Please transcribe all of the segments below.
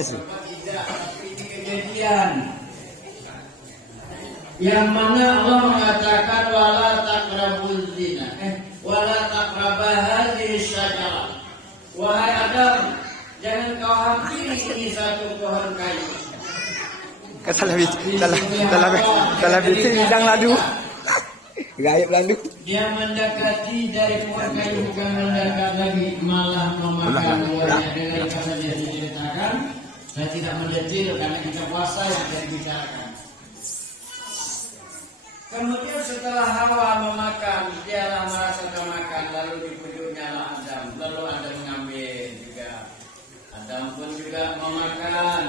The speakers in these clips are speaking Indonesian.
Tidak, tapi ini kejadian yang mana Allah mengatakan wala taqrabuz zina, wala taqrabah hadhihi syajarah. Wahai Adam, jangan kau hampiri ini satu pohon kayu. Salah bici bidang ladu. Gaib ladu. Dia mendekati dari pohon kayu, bukan mendekat lagi, malah memakan buahnya. Dengan kata dia diceritakan, saya tidak mendetil karena kita puasa yang saya bicarakan. Kemudian setelah Hawa memakan, dialah merasa termakan, lalu dipujuknya Adam. Lalu Adam mengambil juga. Adam pun juga memakan.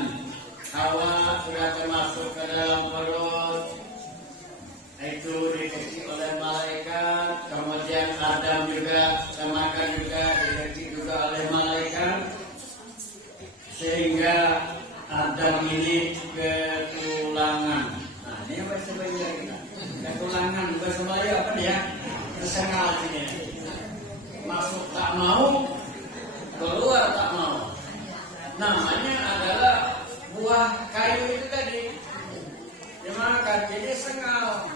Hawa sudah termasuk ke dalam perut. Itu dideteksi oleh malaikat. Kemudian Adam juga termakan juga, dideteksi juga oleh malaikat. Sehingga Adam ini ketulangan. Nah, ini bahasa Melayu kita. Ketulangan bahasa Melayu apa dia? Tersengal ini. Masuk tak mau, keluar tak mau. Namanya adalah buah kayu itu tadi. Dimakan jadi sengal.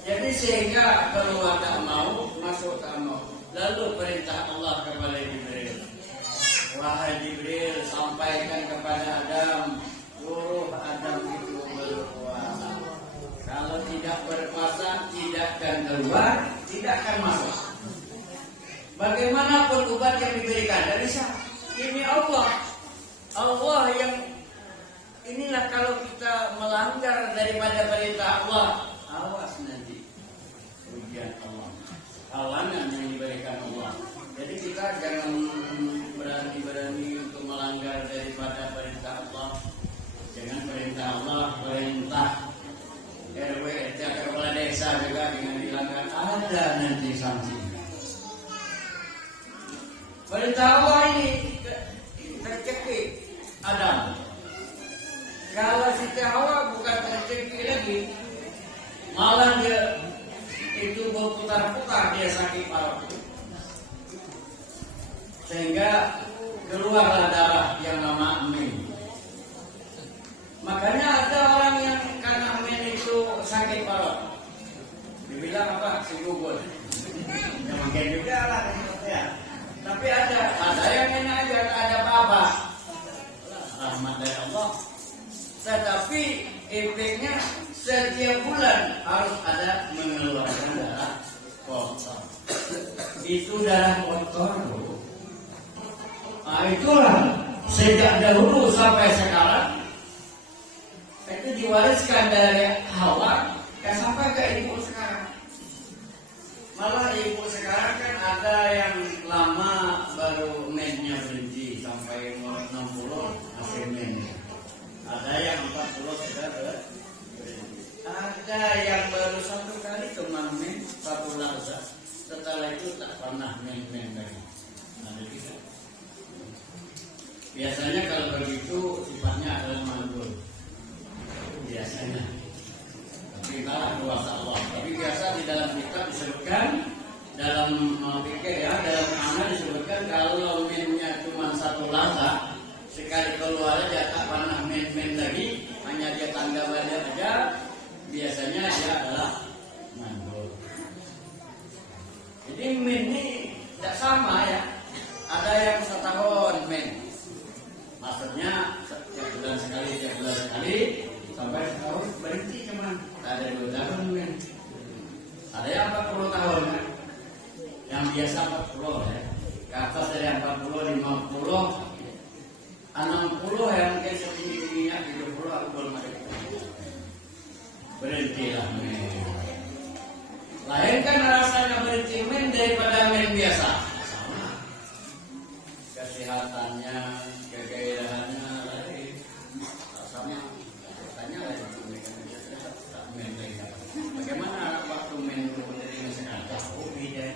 Jadi sehingga keluar tak mau, masuk tak mau. Lalu perintah Allah kepada Jibril. Wahai Jibril, sampaikan kepada Adam, suruh Adam itu berpuasa. Kalau tidak berpuasa, tidak akan keluar, tidak akan masuk. Bagaimanapun obat yang diberikan dari siapa? Ini Allah. Allah yang inilah kalau kita melanggar daripada perintah Allah, awas nanti ujian Allah. Halangan yang diberikan Allah. Jadi kita jangan berani-berani untuk melanggar daripada perintah Allah. Jangan perintah Allah, perintah RW, RT atau kepala desa juga dengan dilanggar, ada nanti sanksi. Perintah Allah ini tercekik Adam. Kalau Siti Hawa bukan tercekik lagi, malah dia itu berputar-putar, dia sakit parah. Sehingga keluarlah darah yang nama men. Makanya ada orang yang karena men itu sakit parah. Dibilang apa? Si gugur. Ya mungkin juga lah ya. Tapi ada yang enak aja, ada apa-apa. Rahmat dari Allah. Tetapi efeknya setiap bulan harus ada mengeluarkan darah kotor. Itu darah kotor loh. Nah, itulah sejak dahulu sampai sekarang itu diwariskan dari Hawa sampai ke ibu sekarang. Malah ibu sekarang kan ada yang lama baru mennya berhenti sampai umur 60 masih men. Ada yang 40 sudah berhenti. Ada yang baru satu kali cuma men satu lahza. Setelah itu tak pernah men lagi. Ada juga. Biasanya kalau begitu sifatnya adalah mandul. Biasanya. Tapi kalah kuasa Allah. Tapi biasa di dalam kitab disebutkan dalam fikih ya, dalam amal disebutkan kalau mennya cuma satu lahza, sekali keluar aja tak pernah men lagi, hanya dia tangga balik aja, biasanya dia adalah mandul. Jadi men ini tidak sama ya. Ada yang setahun men. Maksudnya tiap bulan sekali sampai setahun berhenti cuman ada 2 tahun men. Ada yang 40 tahun kan? Yang biasa 40 ya. Ke atas dari 40, 50, 60 yang mungkin setinggi-tingginya 70 aku belum ada. Berhentilah men. Lain kan rasanya berhenti men daripada men biasa. Sama. Kesehatannya, kegairahannya lain. Sama. Rasanya lain. Men lain. Bagaimana waktu men dulu dari sekarang? Jauh beda.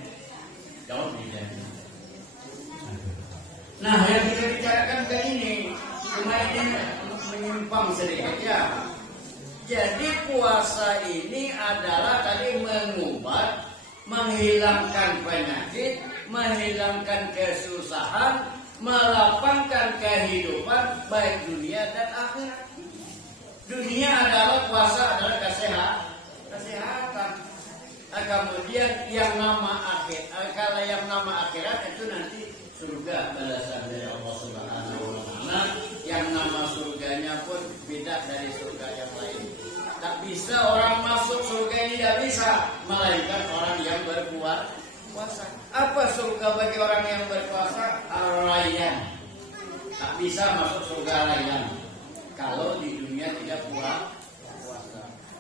Jauh beda. Nah, yang kita bicarakan ke ini cuma ini menyimpang sedikit ya. Jadi puasa ini adalah tadi mengubat, menghilangkan penyakit, menghilangkan kesusahan, melapangkan kehidupan baik dunia dan akhirat. Dunia adalah puasa, adalah kesehatan. Kemudian yang nama kalau yang nama akhirat itu nanti surga balasan dari Allah Subhanahu wa taala. Yang nama surganya pun beda dari surga yang lain. Tak bisa orang masuk surga ini, tidak bisa, melainkan orang yang berpuasa. Apa surga bagi orang yang berpuasa? Ar-Rayyan. Tak bisa masuk surga Rayyan kalau di dunia tidak puasa.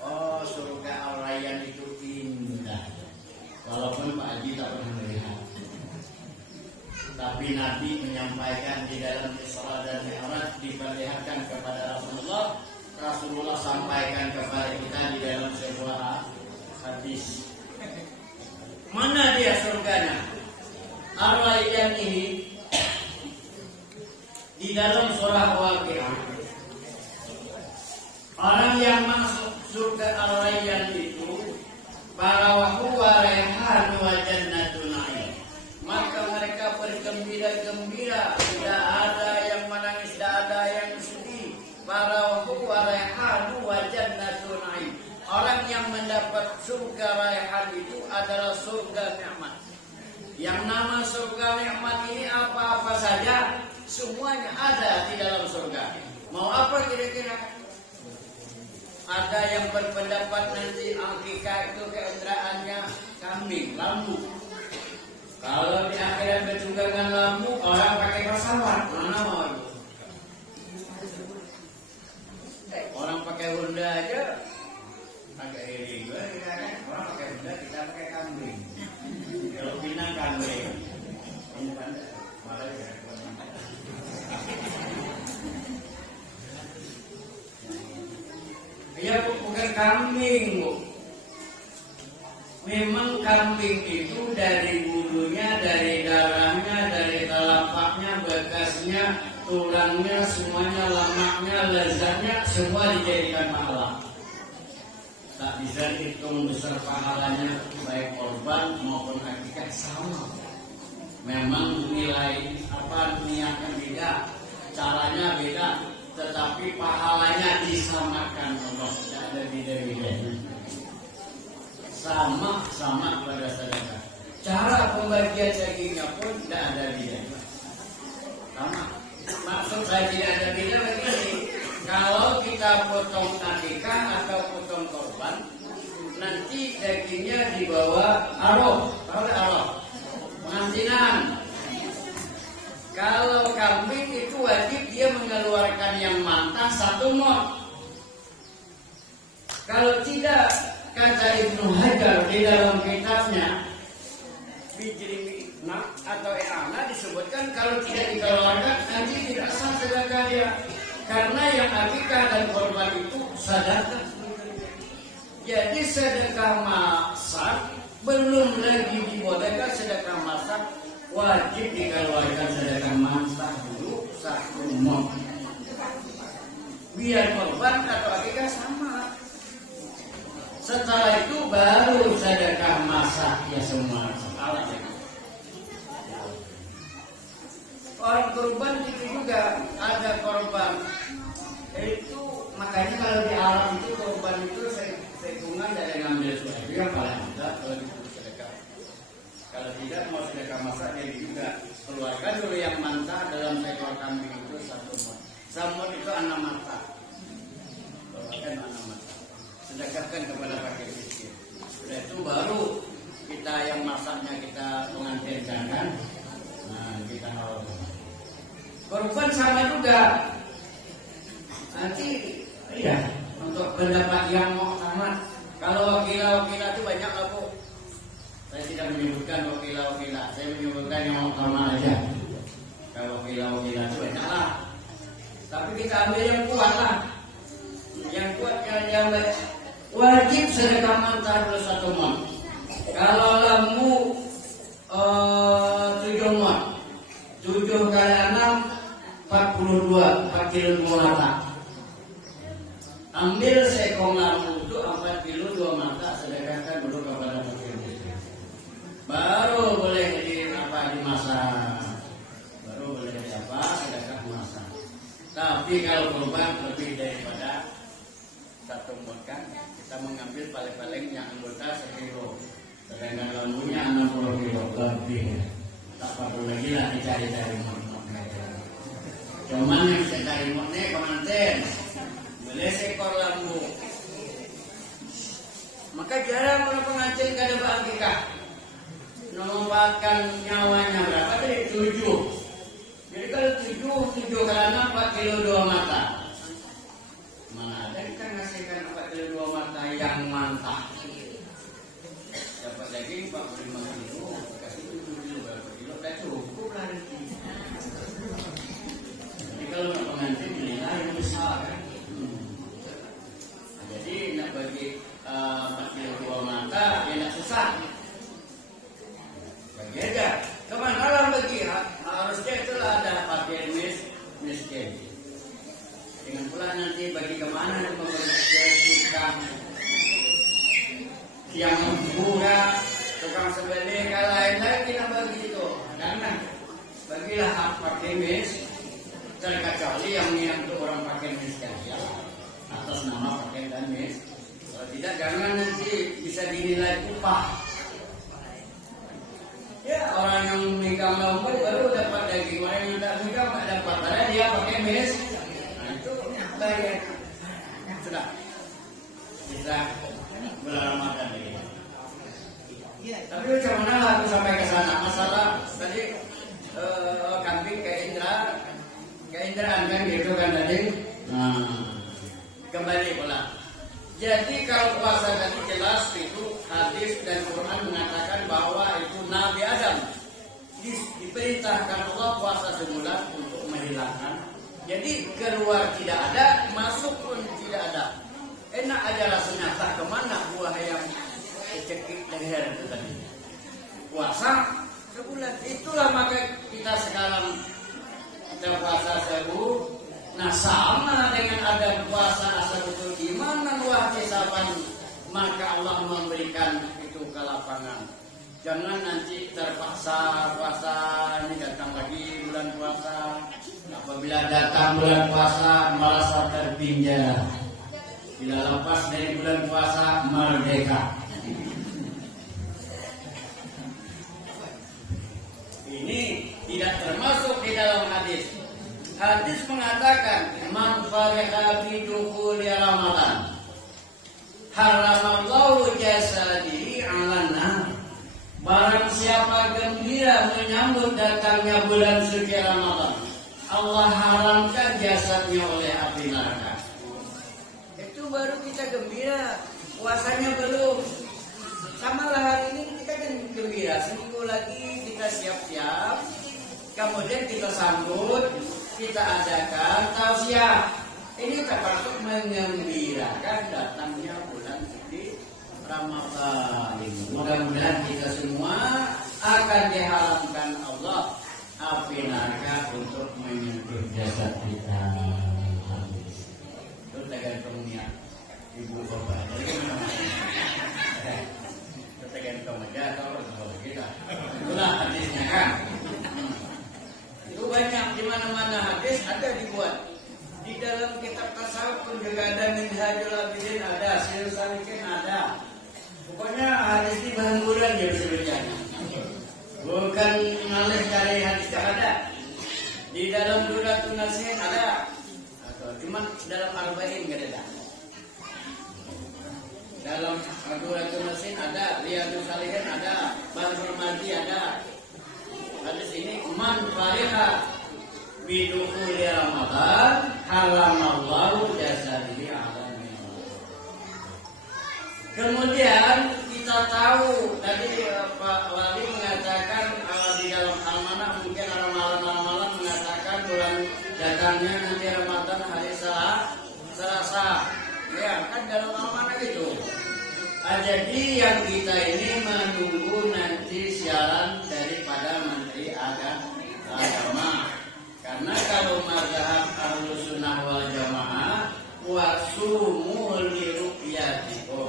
Oh, surga Ar-Rayyan itu indah. Walaupun Pak Haji tak pernah melihat. Tapi Nabi menyampaikan di dalam Isra dan Mi'raj, diperlihatkan kepada Rasulullah. Rasulullah sampaikan kepada kita di dalam sebuah hadis. Mana dia surganya? Ar-Rayyan ini di dalam surah Waqiah. Orang yang masuk surga Ar-Rayyan itu barawahu wa raihan wa jannatun na'im. Maka mereka bergembira-gembira, tidak ada yang menangis, tidak ada yang sedih. Barawahu wa raihan wa jannatun na'im. Orang yang mendapat surga raihan itu adalah surga nikmat. Yang nama surga nikmat ini apa-apa saja, semuanya ada di dalam surga. Mau apa kira-kira? Ada yang berpendapat nanti akikah itu keinderaannya kambing, lambu. Kalau di akhirat bertunggangan lambu, orang pakai pesawat, mana mau itu? Orang pakai Honda aja agak iri juga, kan? Orang pakai Honda, kita pakai kambing. Kalau Pinang kambing, ini pandai, malah ya. Ya bukan kambing, Bu. Memang kambing itu dari bulunya, dari darahnya, dari telapaknya, bekasnya, tulangnya, semuanya, lemaknya, lezatnya, semua dijadikan pahala. Tak bisa dihitung besar pahalanya, baik korban maupun akikah sama. Memang nilai niatnya beda, caranya beda. Tetapi pahalanya disamakan Allah, tidak ada beda-bedanya. Sama pada sedekah. Cara pembagian dagingnya pun tidak ada bedanya. Sama. Maksud saya tidak ada beda begini. Kalau kita potong akikah atau potong korban, nanti dagingnya dibawa aroh. Tahu tidak aroh? Pengantinan. Kalau kambing itu wajib dia mengeluarkan yang mentah 1 mot. Kalau tidak, kata Ibnu Hajar di dalam kitabnya Bijri atau I'ana disebutkan kalau tidak dikeluarkan nanti tidak sah sedekah dia. Karena yang akikah dan korban itu sedekah. Jadi sedekah masak belum lagi dibolehkan sedekah masak. Wajib dikeluarkan sedekah masak dulu 1 mot. Biar korban atau akikah sama. Setelah itu baru sedekah masak ya semua salah. Orang korban itu juga ada korban. Itu makanya kalau di alam itu korban itu hitungan dari ngambil suatu yang paling mudah kalau itu sedekah. Kalau tidak mau sedekah masak jadi juga keluarkan dulu yang mantap dalam seekor kambing itu 1 mot. 1 mot itu 6 mata. Keluarkan 6 mata. Sedekahkan kepada fakir miskin. Sudah itu baru kita yang masaknya kita mengantinkan kan. Nah kita harus. Korban sama juga. Nanti iya untuk pendapat yang muktamad. Kalau wakilah-wakilah itu banyak lah Bu. Saya tidak menyebutkan wakilah-wakilah, saya menyebutkan yang muktamad aja. Kalau wakilah-wakilah itu banyak lah. Tapi kita ambil yang kuat lah. Yang kuat yang wajib sedekah mantah dulu 1 mot. Kalau lembu 7 mot, 7 kali 6 42, 4 kilo 2 mata. Ambil seekor lembu itu 4 kilo 2 mata, sedekahkan dulu kepada fakir miskin. Baru boleh dimasak. Baru boleh dimasak. Tapi kalau korban lebih daripada satu mutkan, kita mengambil paling-paling yang anggota sekilo. Sedangkan lambunya 60 kilo lebih. Tak perlu lagi lah dicari-cari mut-mut mereka. Cuman yang bisa cari mutnya kemanten, boleh seekor lambu. Maka jarang orang pengantin kada berakikah. Memanfaatkan nyawanya berapa tadi? 7. Jadi kalau 7 karena 4 kilo 2 mata. Mana ada kita ngasihkan 4 kilo 2 mata yang mantap. Dapat lagi 45 kilo, kasih 7 kilo berapa kilo, dah cukup lah rezeki. Jadi kalau nak pengantin belilah yang besar kan. Jadi nak bagi 4 kilo 2 mata, ya nak susah. Bagi aja. Kemana lah bagi? Harusnya itulah ada pakai miskin. Dengan pula nanti bagi kemana tukang yang murah, tukang sebelih lain-lain kita bagi itu. Karena bagilah hak pakai mis, terkecuali yang niat untuk orang pakai mis ya, atas nama pakai dan mis. Kalau tidak jangan nanti bisa dinilai upah. Ya orang yang nikah lambat baru dapat daging, orang yang tak nikah tak dapat. Padahal dia pakai mes. Nah itu bayar. Sudah. Bisa bulan Ramadan lagi. Tapi macam mana aku sampai ke sana? Masalah tadi kambing ke Indraan kan gitu kan tadi. Nah, kembali pula. Jadi kalau puasa tadi jelas itu hadis dan Quran mengatakan bahwa itu Nabi Adam diperintahkan Allah puasa sebulan untuk menghilangkan. Jadi keluar tidak ada, masuk pun tidak ada. Enak aja rasanya, tak kemana buah yang kecekik leher itu tadi. Puasa sebulan, itulah maka kita sekarang kita puasa sebulan. Nah sama dengan ada puasa asal usul iman dan wahkisaban, maka Allah memberikan itu kelapangan. Jangan nanti terpaksa puasa ini datang lagi bulan puasa. Apabila datang bulan puasa merasa terpinjam. Bila lepas dari bulan puasa merdeka. Ini tidak termasuk di dalam hadis. Hadis mengatakan man fariha bi dukhuli Ramadan haramallahu jasadi 'alan nar. Barang siapa gembira menyambut datangnya bulan suci Ramadan, Allah haramkan jasadnya oleh api neraka. Itu baru kita gembira, puasanya belum. Sama lah hari ini kita kan gembira, seminggu lagi kita siap-siap, kemudian kita sambut, kita adakan tausiah. Ini termasuk mengembirakan datangnya bulan suci Ramadan. Mudah-mudahan kita semua akan diharamkan Allah api neraka untuk menyentuh jasad kita. Itu tergantung niat ibu bapak. Itu tergantung aja kalau kita. Itulah hadisnya kan. Itu banyak di mana-mana hadis ada dibuat. Di dalam kitab tasawuf pun juga ada, Minhajul Abidin ada, Sirul Salikin ada. Pokoknya hadis ini bahan ya sebenarnya. Bukan ngalih cari hadis yang ada. Di dalam Duratun Nasihin ada. Atau cuma dalam Arba'in enggak ada. Dalam Duratun Nasihin ada, Riyadus Salihin ada, Bahrul Madi ada. Hadis ini man fariha bidukhuli Ramadan haramallahu jasadihi 'alan nar. Kemudian kita tahu tadi Pak Wali mengatakan di dalam Al-Manah mungkin orang malam-malam mengatakan bulan datangnya nanti Ramadan hari Selasa. Ya kan dalam Al-Manah gitu. Jadi yang kita ini menunggu nanti siaran daripada Menteri Agama. Karena kalau mazhab Ahlussunnah wal Jamaah wasumu li ru'yatikum.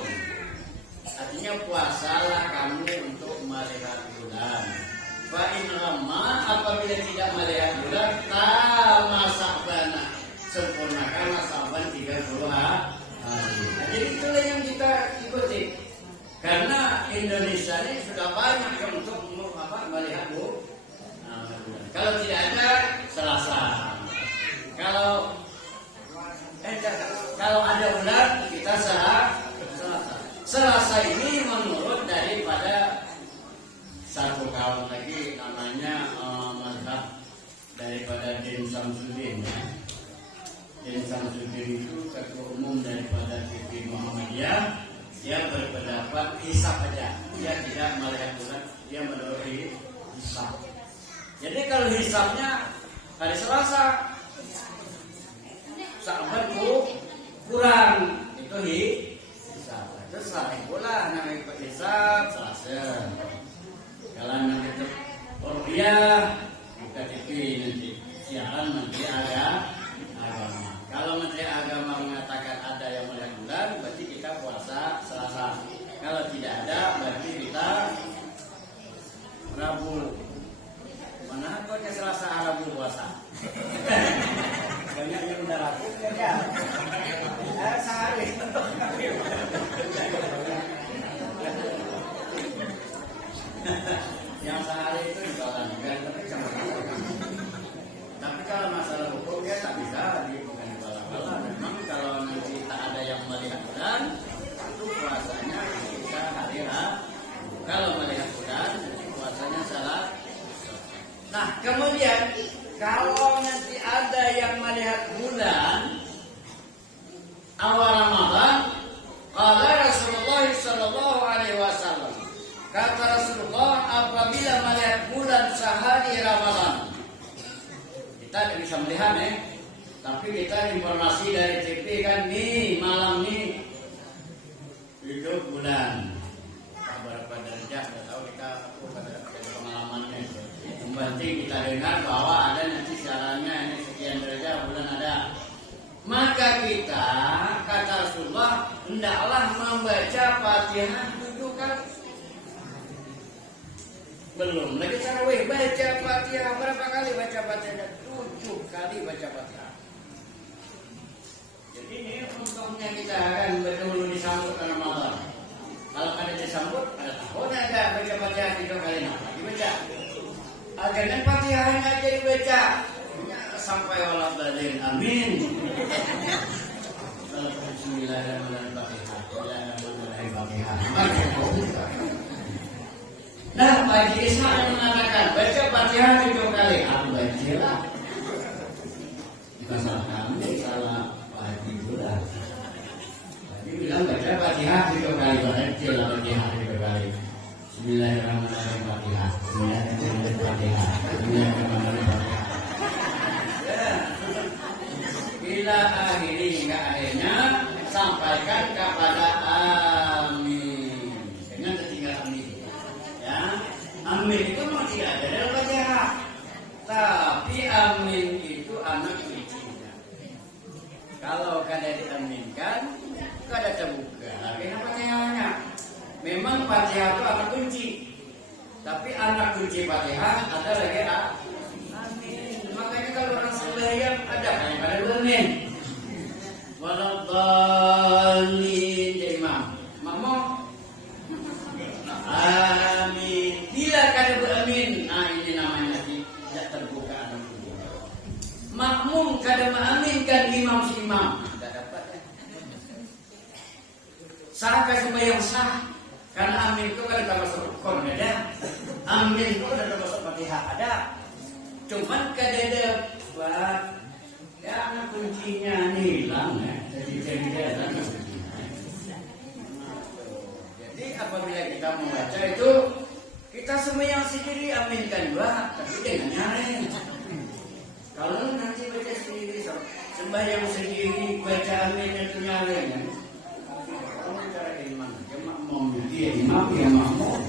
Artinya puasalah kamu untuk melihat bulan. Fa in ramma apabila tidak melihat bulan tamasabana sempurnakanlah Sa'ban 30 hari. Nah, jadi itulah yang kita ikuti. Karena Indonesia ini sudah banyak yang untuk melihat kalau tidak ada Selasa. Kalau ada bulan kita Selasa. Selasa ini menurut daripada satu kawan lagi namanya mazhab daripada Din Samsudin. Din Samsudin itu ketua umum daripada PP Muhammadiyah. Dia berpendapat hisab aja. Dia tidak melihat bulan, dia menurut hisab. Jadi kalau hisabnya hari Selasa, Sa'ban kurang itu hisab. Terus selesai pula namanya ikut hisab Selasa. Kalau nanti itu Rupiah buka TV nanti siaran Menteri Agama. Kalau Menteri Agama mengatakan ada yang melihat bulan, berarti kita puasa Selasa. Kalau tidak ada, berarti kita Rabu. Mana kau Selasa Rabu puasa? Banyak yang udah Rabu kan ya? Sehari. Yang sehari itu dibalankan, tapi kalau masalah hukum ya tak bisa bukan dibala-bala. Memang kalau nanti tak ada yang melihat bulan, itu puasanya bisa hari Rabu. Kalau melihat bulan, puasanya salah. Nah kemudian kalau nanti ada yang melihat bulan awal Ramadan, kata Rasulullah Sallallahu Alaihi Wasallam, kata Rasulullah, apabila melihat bulan sehari Ramadan, kita tidak bisa melihat tapi kita informasi dari TV kan nih malam nih itu bulan berapa derajat, tidak tahu kita pada pengalamannya. Yang penting kita dengar bahwa ada nanti siarannya ini sekian derajat bulan ada. Maka kita kata Rasulullah hendaklah membaca Fatihah 7 kali. Belum lagi tarawih baca Fatihah berapa kali baca Fatihah? 7 kali baca Fatihah. Jadi ini untungnya kita akan betul disambut Ramadan. Kalau ada disambut, ada tahun ada baca Fatihah 3 kali lagi baca. Akhirnya Fatihahnya aja dibaca sampai waladhdallin amin. Nah, Haji Ismail mengatakan baca Fatihah 7 kali. Aku baca lah. Bukan salah kami, salah Pak Haji pula. Haji bilang baca Fatihah 7 kali. Baca lah Fatihah 7 kali. Bismillahirrahmanirrahim. Fatihah. Bismillahirrahmanirrahim. Fatihah. Bismillahirrahmanirrahim. Fatihah. Bila akhiri hingga akhirnya sampaikan kepada amin dengan tertinggal amin. Ya, amin itu memang tidak ada dalam Fatihah, tapi amin itu anak kuncinya. Kalau kada diaminkan, kada terbuka. Kenapa Fatihahnya? Memang Fatihah itu anak kunci, tapi anak kunci Fatihah ada lagi amin. Makanya kalau orang sembahyang ada amin. Waladhdallin jadi imam. Makmum amin. Bila kada beramin, ini namanya tidak terbuka anak kunci. Makmum kada mengaminkan imam si imam, tidak dapat ya. Sah sembahyang sah. Karena amin itu kan termasuk rukun ada. Amin itu ada termasuk Fatihah ada. Cuman kada dapat ya anak kuncinya hilang ya. Jadi apabila kita membaca itu kita semua yang sendiri aminkan juga, tapi dengan nyaring. Kalau nanti baca sendiri, sembahyang sendiri baca amin itu nyaring ya. Dia imam, dia makmum.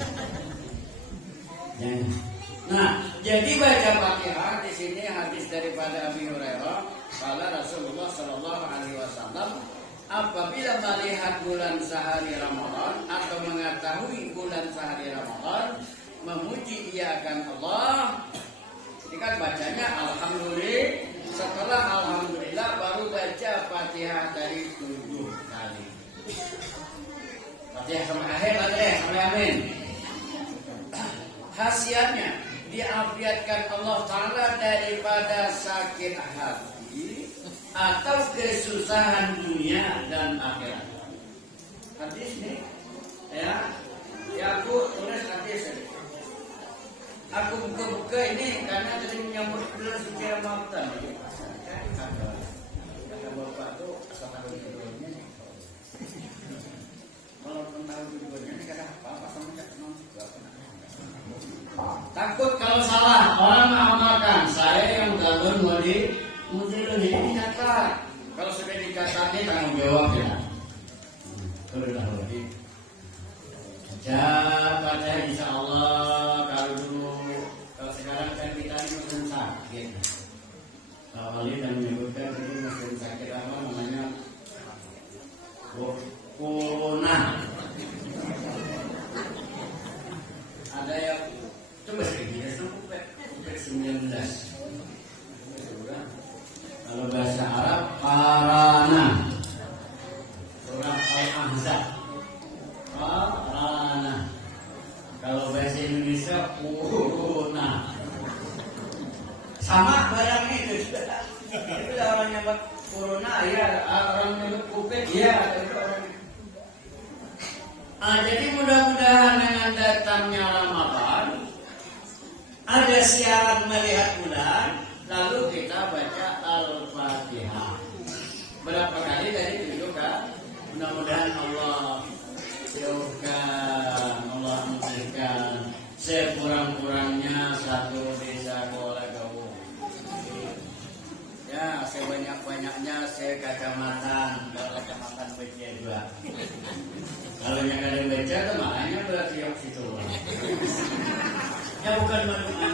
Nah, jadi baca Fatihah di sini hadis daripada Abi Hurairah, kala Rasulullah Sallallahu Alaihi Wasallam, apabila melihat bulan sehari Ramadan atau mengetahui bulan sehari Ramadan, memuji ia akan Allah. Ini kan bacanya Alhamdulillah. Setelah alhamdulillah baru baca Fatihah dari 7 kali. Fatihah sampai akhir, Fatihah sampai amin. Khasiatnya diafiatkan Allah Ta'ala daripada sakit hati atau kesusahan dunia dan akhirat. Hadis nih, ya aku tulis hadis ini. Aku buka-buka ini karena tadi menyambut bulan suci Ramadan. Kata bapak tuh asal tahu judulnya. Kalau tahu judulnya ini kata apa sama nggak kenal juga. Takut kalau salah orang mengamalkan. Saya yang galon mau jadi nyata. Kalau sudah dikatakan tanggung jawab ya. Sudah lagi. Baca insya Allah. Kalau sekarang kan kita ini musim sakit. Awalnya dan menyebutkan ini musim sakit apa namanya? Corona. Ada yang coba segini sampai COVID-19. Kalau bahasa Arab Qarana. Surah Al-Ahzab. Qarana. Kalau bahasa Indonesia Corona. Sama barangnya itu sudah. Itu orang nyebut Corona ya, orang nyebut COVID ya. Jadi mudah-mudahan dengan datangnya Ramadan ada siaran melihat bulan, lalu kita baca Al-Fatihah. Berapa kali tadi tunjukkan? Mudah-mudahan Allah jauhkan, Allah memberikan sekurang-kurangnya satu desa bola gabung. Ya, sebanyak-banyaknya sekacamatan, kalau kacamatan baca 2. Kalau yang kalian baca itu makanya berarti yang situ. Ya bukan manusia.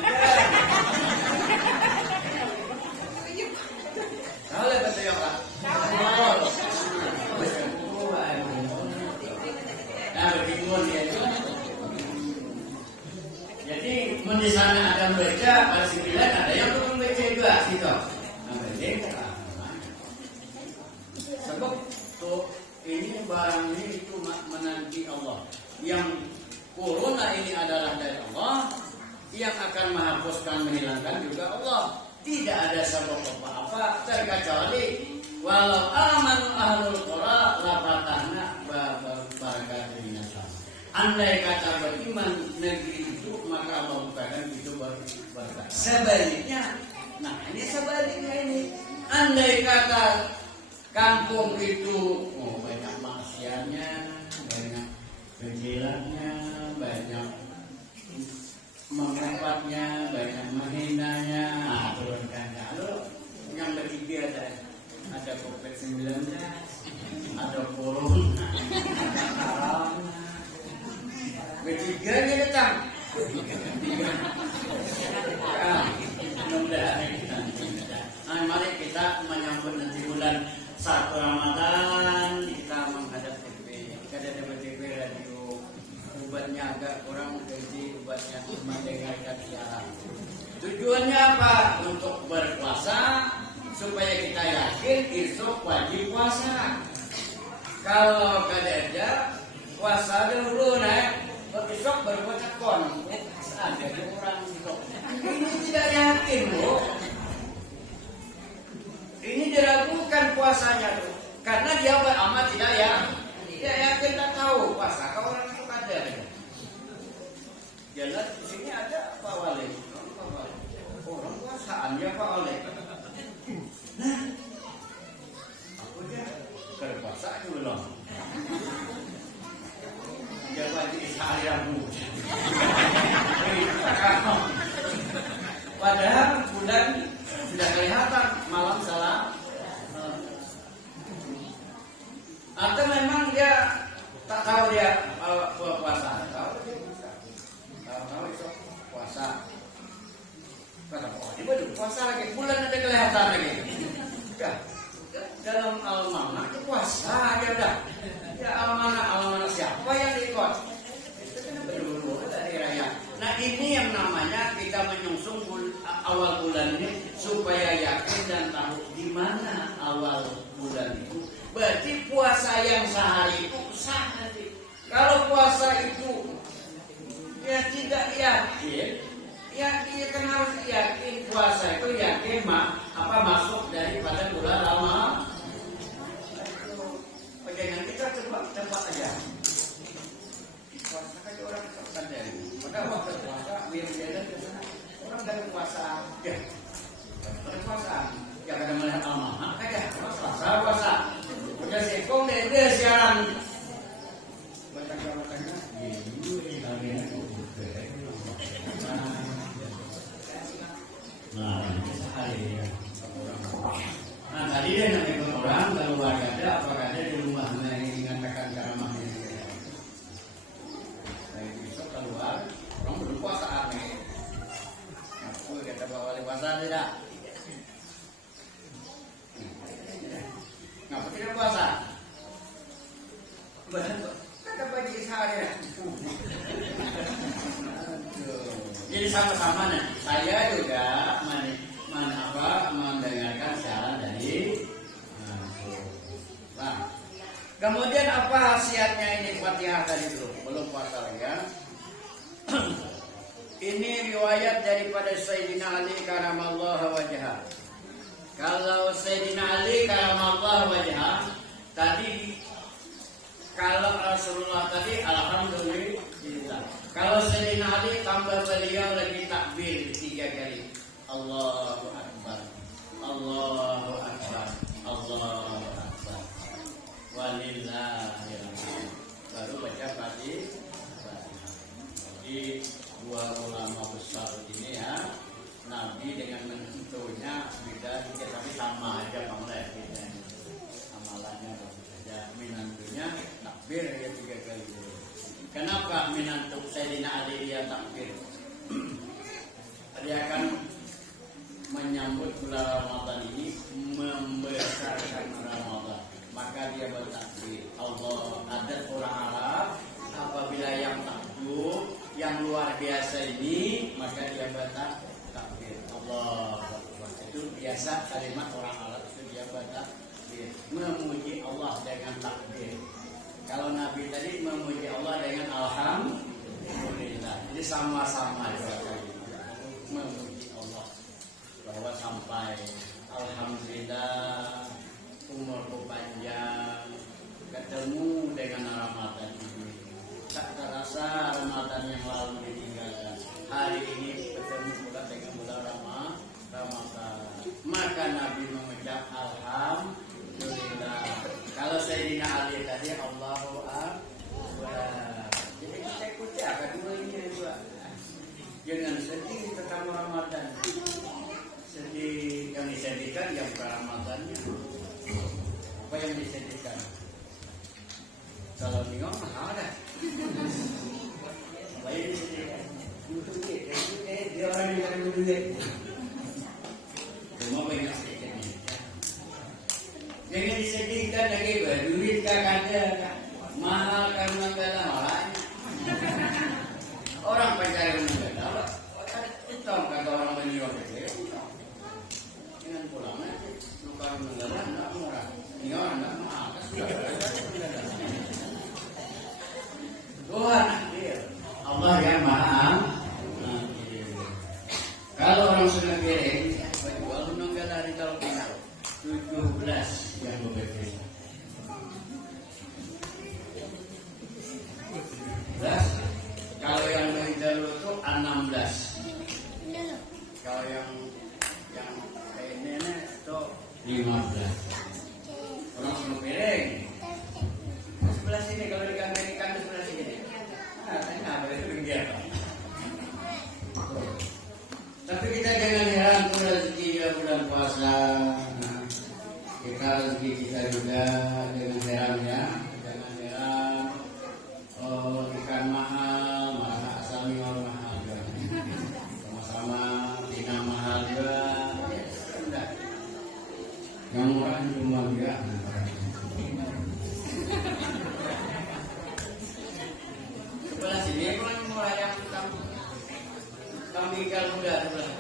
Kalau kata yang lah. Nah, begitu dia. Jadi di sana ada baca, pada 9 ada yang belum baca juga situ. Nah, baca. Sebab tuh ini barang ini itu menanti Allah. Yang corona ini adalah dari Allah, yang akan menghapuskan menghilangkan juga Allah. Tidak ada sebab apa-apa terkecuali walau amanu ahlul qura la fatahna barakatin minas sama. Andai kata beriman negeri itu maka Allah bukakan itu berkah. Sebaliknya, nah ini sebaliknya ini. Andai kata kampung itu banyak maksiatnya, banyak kejilannya, banyak mengempatnya, banyak menghinanya. Turunkan lalu yang bertiga ada COVID-19, ada corona, ada corona. Bertiga ini datang. Mari kita menyambut nanti bulan 1 Ramadan, kita menghadap TV. Kita ada TV radio. Obatnya agak kurang gaji, obatnya mendengarkan siaran. Tujuannya apa? Untuk berpuasa supaya kita yakin esok wajib puasa. Kalau kada puasa dulu naik, besok berpuasa kon. Ada orang besok. Ini tidak yakin loh. Ini diragukan puasanya tuh, karena dia beramal tidak yakin, tak tahu puasa. Kalau orang itu ada. Jalan di sini ada Pak Wali. Orang puasaannya Pak Wali. Nah, aku dia berpuasa dulu. Jangan di saya bu. Padahal bulan sudah kelihatan malam salah. Atau memang dia tak tahu dia puasa. Tahu itu puasa. Kata tiba di puasa lagi, bulan ada kelihatan lagi. Dalam almanah itu puasa aja dah. Ya almanah siapa yang ikut? Itu kan berdua dari raya. Nah ini yang namanya kita menyungsung awal bulan ini supaya supaya yakin dan tahu di mana awal bulan itu. Berarti puasa yang sehari itu sah nanti. Kalau puasa itu ya tidak yakin, ya dia kan harus yakin puasa itu yakin masuk daripada bulan lama. Jangan kita cepat aja. Puasa kan orang cepat aja. Padahal waktu puasa biar jalan ke sana. Orang dari puasa, ya. Dari puasa, ya kadang melihat lama, aja. Puasa. Udah sekong deh dia siaran. Baca-bacanya, Nah, tadi dia nanti orang kalau ada apakah ada di rumahnya yang mengatakan ceramahnya. Saya besok keluar, orang belum puasa aneh. Aku kata bawa wali puasa tidak. Ngapa tidak puasa? Betul. Kata bagi saya. Jadi sama-sama nih. Saya juga mendengarkan siaran dari kemudian apa khasiatnya ini Fatihah tadi itu? Belum puasa lagi ya. Ini riwayat daripada Sayyidina Ali karamallahu wajhah. Kalau Sayyidina Ali karamallahu wajhah tadi, kalau Rasulullah tadi alhamdulillah. Kalau Sayyidina Ali tambah beliau lagi takbir 3 kali. Allahu Akbar. Allahu Akbar. Allahu Akbar. Walillahilhamd. Baru baca Fatihah. Jadi dua ulama besar ini ya, Nabi dengan menentunya beda dikit tapi sama aja pamrih gitu. Amalannya bagus saja. Menentunya takbir ya 3 kali. Kenapa menentu Sayyidina Ali dia takbir? Dia akan menyambut bulan Ramadan ini, membesarkan Ramadan. Maka dia bertakbir. Allah, ada orang Arab apabila yang takbir yang luar biasa ini, maka dia bertakbir. Allah, itu biasa kalimat orang Arab itu dia bertakbir, memuji Allah dengan takbir. Kalau Nabi tadi memuji Allah dengan alhamdulillah. Jadi sama-sama dua kali memuji Allah bahwa sampai alhamdulillah umurku panjang ketemu dengan Ramadan ini. Tak terasa Ramadan yang lalu ditinggalkan. Hari ini ketemu pula dengan bulan Ramadan. Maka Nabi mengucap alhamdulillah. Kalau Sayyidina Ali tadi Allahu Akbar. Jadi kita ikuti kedua ini dua. Jangan sedih tentang Ramadan. Sedih yang disedihkan yang Ramadannya. Apa yang disedihkan? Kalau bingung mahal dah. Apa yang disedihkan? Dia orang yang ada duit. Cuma banyak sedikitnya. Jangan disedihkan lagi duit kan ada, mahal karena enggak orang. Orang pacaran enggak ada, itu kata orang menjual itu. Jangan pulang aja, luka negara enggak murah, ini orang enggak mahal. Tuhan adil, Allah yang maha. Kalau orang sudah piring, jual menunggal di kalau kenal 17 yang berbeda. 17. Kalau yang dari jalur itu 16. Kalau yang kayak nenek itu 15. Orang semua piring. Sebelah sini kalau di kandang ikan sebelah sini. Tanya apa itu begini. Tapi kita jangan heran tuh rezeki bulan puasa. Kita rezeki kita juga dengan heran ya. Jangan heran. Oh ikan mahal, masa asami mahal juga. Sama-sama tina mahal juga. Rendah. Yang murah cuma juga. Sebelah sini kan murah yang kami kalau muda sebelah.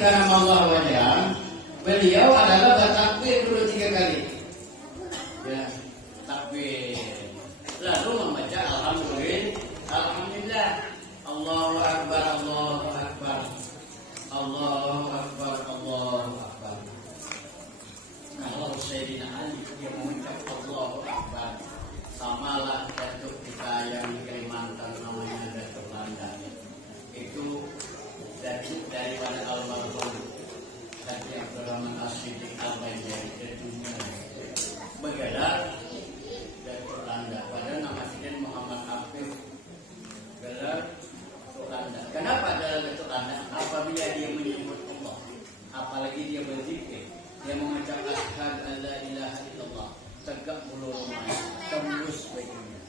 karena Allah wajah, beliau adalah bertakbir dulu 3 kali. Ya, takbir. Lalu membaca alhamdulillah. Allahu akbar, Allahu akbar. Allahu akbar, Allahu akbar. Kalau Sayyidina Ali dia mengucap Allahu akbar, samalah datuk kita yang di Kalimantan namanya Datuk Landa. Itu datuk daripada almarhum Haji Abdurrahman As-Siddiq Al-Banjari datunya. Begelar Datuk Landa pada nama Sidin Muhammad Afif. Gelar Datuk Landa. Kenapa gelar Datuk Landa? Apabila dia menyebut Allah, apalagi dia berzikir, dia mengucap asyhadu an la ilaha illallah, tegak bulu rumahnya, tembus bajunya.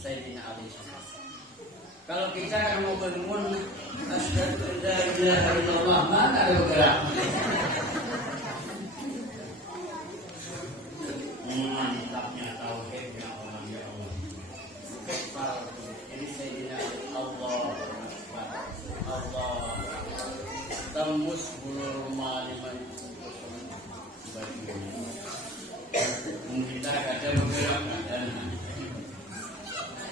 Sayyidina Ali. Kalau kita kan mau bangun asyhadu an la ilaha illallah, mana ada bergerak? Mantapnya tauhid yang orang ya Allah. Ini Sayyidina Ali. Allah Akbar. Allah tembus bulu rumah 5 kita ada beberapa dan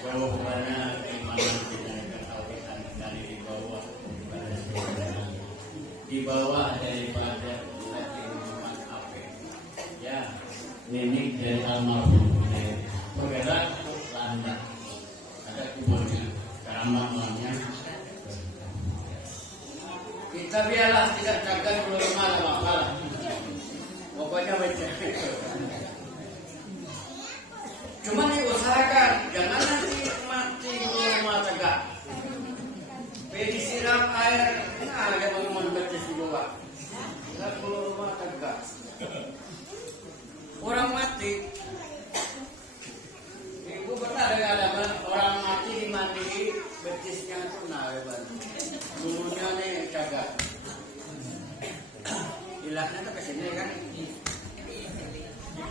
jawabannya keimanan kita ketahuan dari di bawah daripada Haji Muhammad Afif. Ya, nenek dari almarhum bergerak Landa. Ada kuburnya, keramat malamnya. Kita biarlah tidak cagar bulu malam. Pokoknya baca. Cuma diusahakan jangan nanti mati rumah tegak. Disiram air, ada bangunan betis di bawah. Tidak rumah tegak. Orang mati. Ibu pernah dengar ada orang mati dimandi betisnya punah, bulunya nih tegak. Ilahnya tuh kesini kan.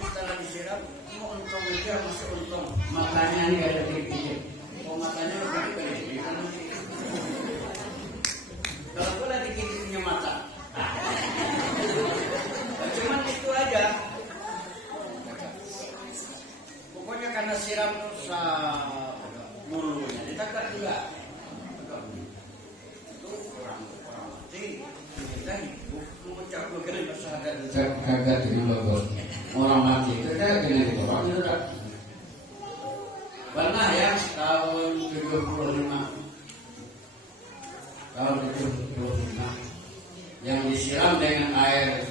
Setelah disiram, mau untung dia masih untung. Matanya ini ada dikit-dikit. Oh matanya udah dikit-dikit. Kalau pula dikit-dikitnya mata. Cuman itu aja. Pokoknya karena siram rusak bulunya, ditegak juga. Itu orang mati. Kita hidup mengucap berkata syahadat kagak dengan babon. Orang mati itu kan kena ditolak itu tak. Pernah ya tahun 75 yang disiram dengan air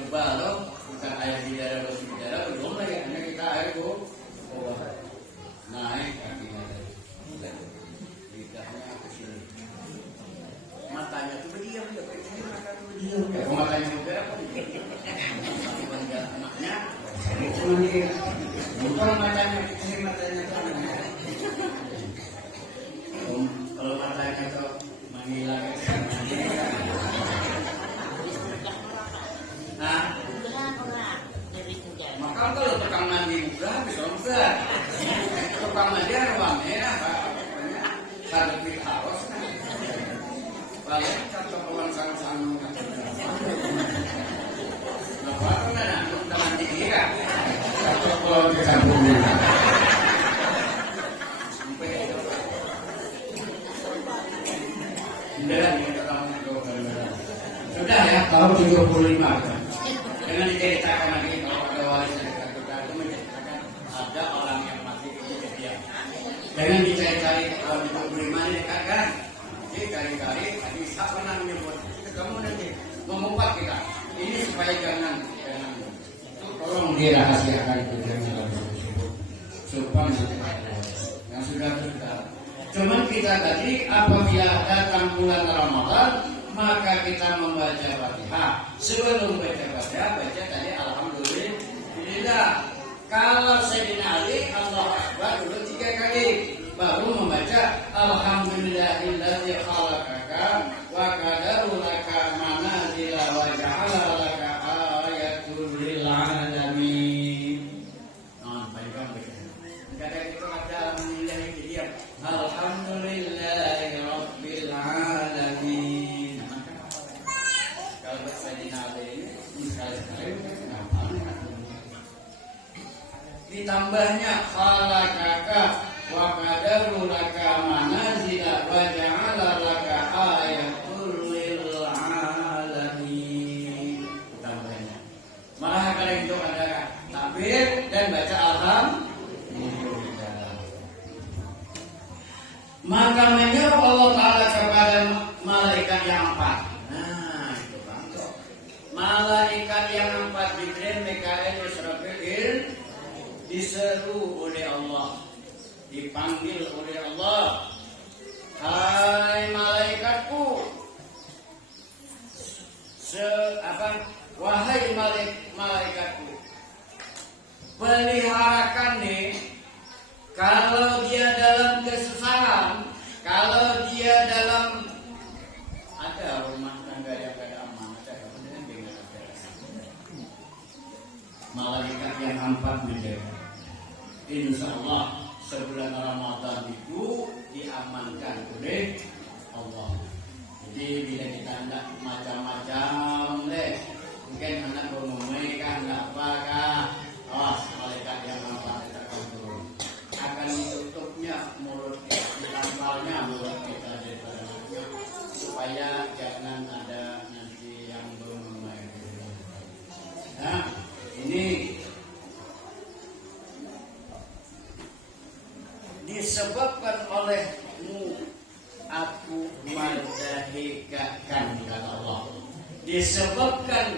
tuba loh, bukan air bidara besi bidara, belum lagi hanya kita air itu naik kakinya lidahnya ke sini, matanya tuh berdiam, matanya bergerak. Anaknya, bukan matanya, ini matanya kalau matanya tuh menghilang. Nah, maka kalau tukang mandi buka bisa enggak? Tukang mandi ada warnanya, harus harus. Paling cocok orang sang-sang. Apa kan teman tinggi kan? Kalau kita punya. Sudah ya, tahun 75. Dengan diceritakan lagi kalau ada warisan kita itu menceritakan ada orang yang mati kejadian. Dengan dicari-cari tahun 75 ini kan? Jadi kali-kali tadi saya pernah menyebut kamu nanti mengumpat kita. Ini supaya jangan tolong dirahasiakan itu jangan disebut supaya yang sudah. Cuman kita tadi apabila datang bulan Ramadan maka kita membaca Fatihah. Sebelum baca Fatihah baca tadi alhamdulillah. Kalau Sayyidina Ali Allahu Akbar dulu 3 kali baru membaca alhamdulillahilladzi khalaqaka wa qadara laka manazila wa ja'ala laka ayatul lil alamin. Panjang baca. Kadang itu ada alhamdulillah itu dia. Alhamdulillahirabbil alamin. ditambahnya khalaqaka wa qadaru laka manazila wa ja'ala laka ayatul lil alamin. Tambahnya. Malah kalau itu ada takbir dan baca alhamdulillah. Maka menyuruh Allah Ta'ala kepada malaikat yang empat. Nah, itu bangkok. Malaikat yang empat Jibril, Mikail, Israfil diseru oleh Allah, dipanggil oleh Allah. Hai malaikatku, wahai malaikatku, peliharakan nih. Kalau dia dalam kesusahan, kalau dia dalam ada rumah tangga yang ada amanah, malaikat yang empat menjaga. Insya Allah sebulan Ramadan itu diamankan oleh Allah. Jadi bila kita hendak macam-macam mungkin anak bermumai hendak apakah, awas malaikat yang empat kita akan turun, akan ditutupnya mulut kita, ditampalnya mulut kita daripada supaya jangan ada nanti yang bermumai. Nah, ini disebabkan olehmu aku mendahikakan kata Allah. Disebabkan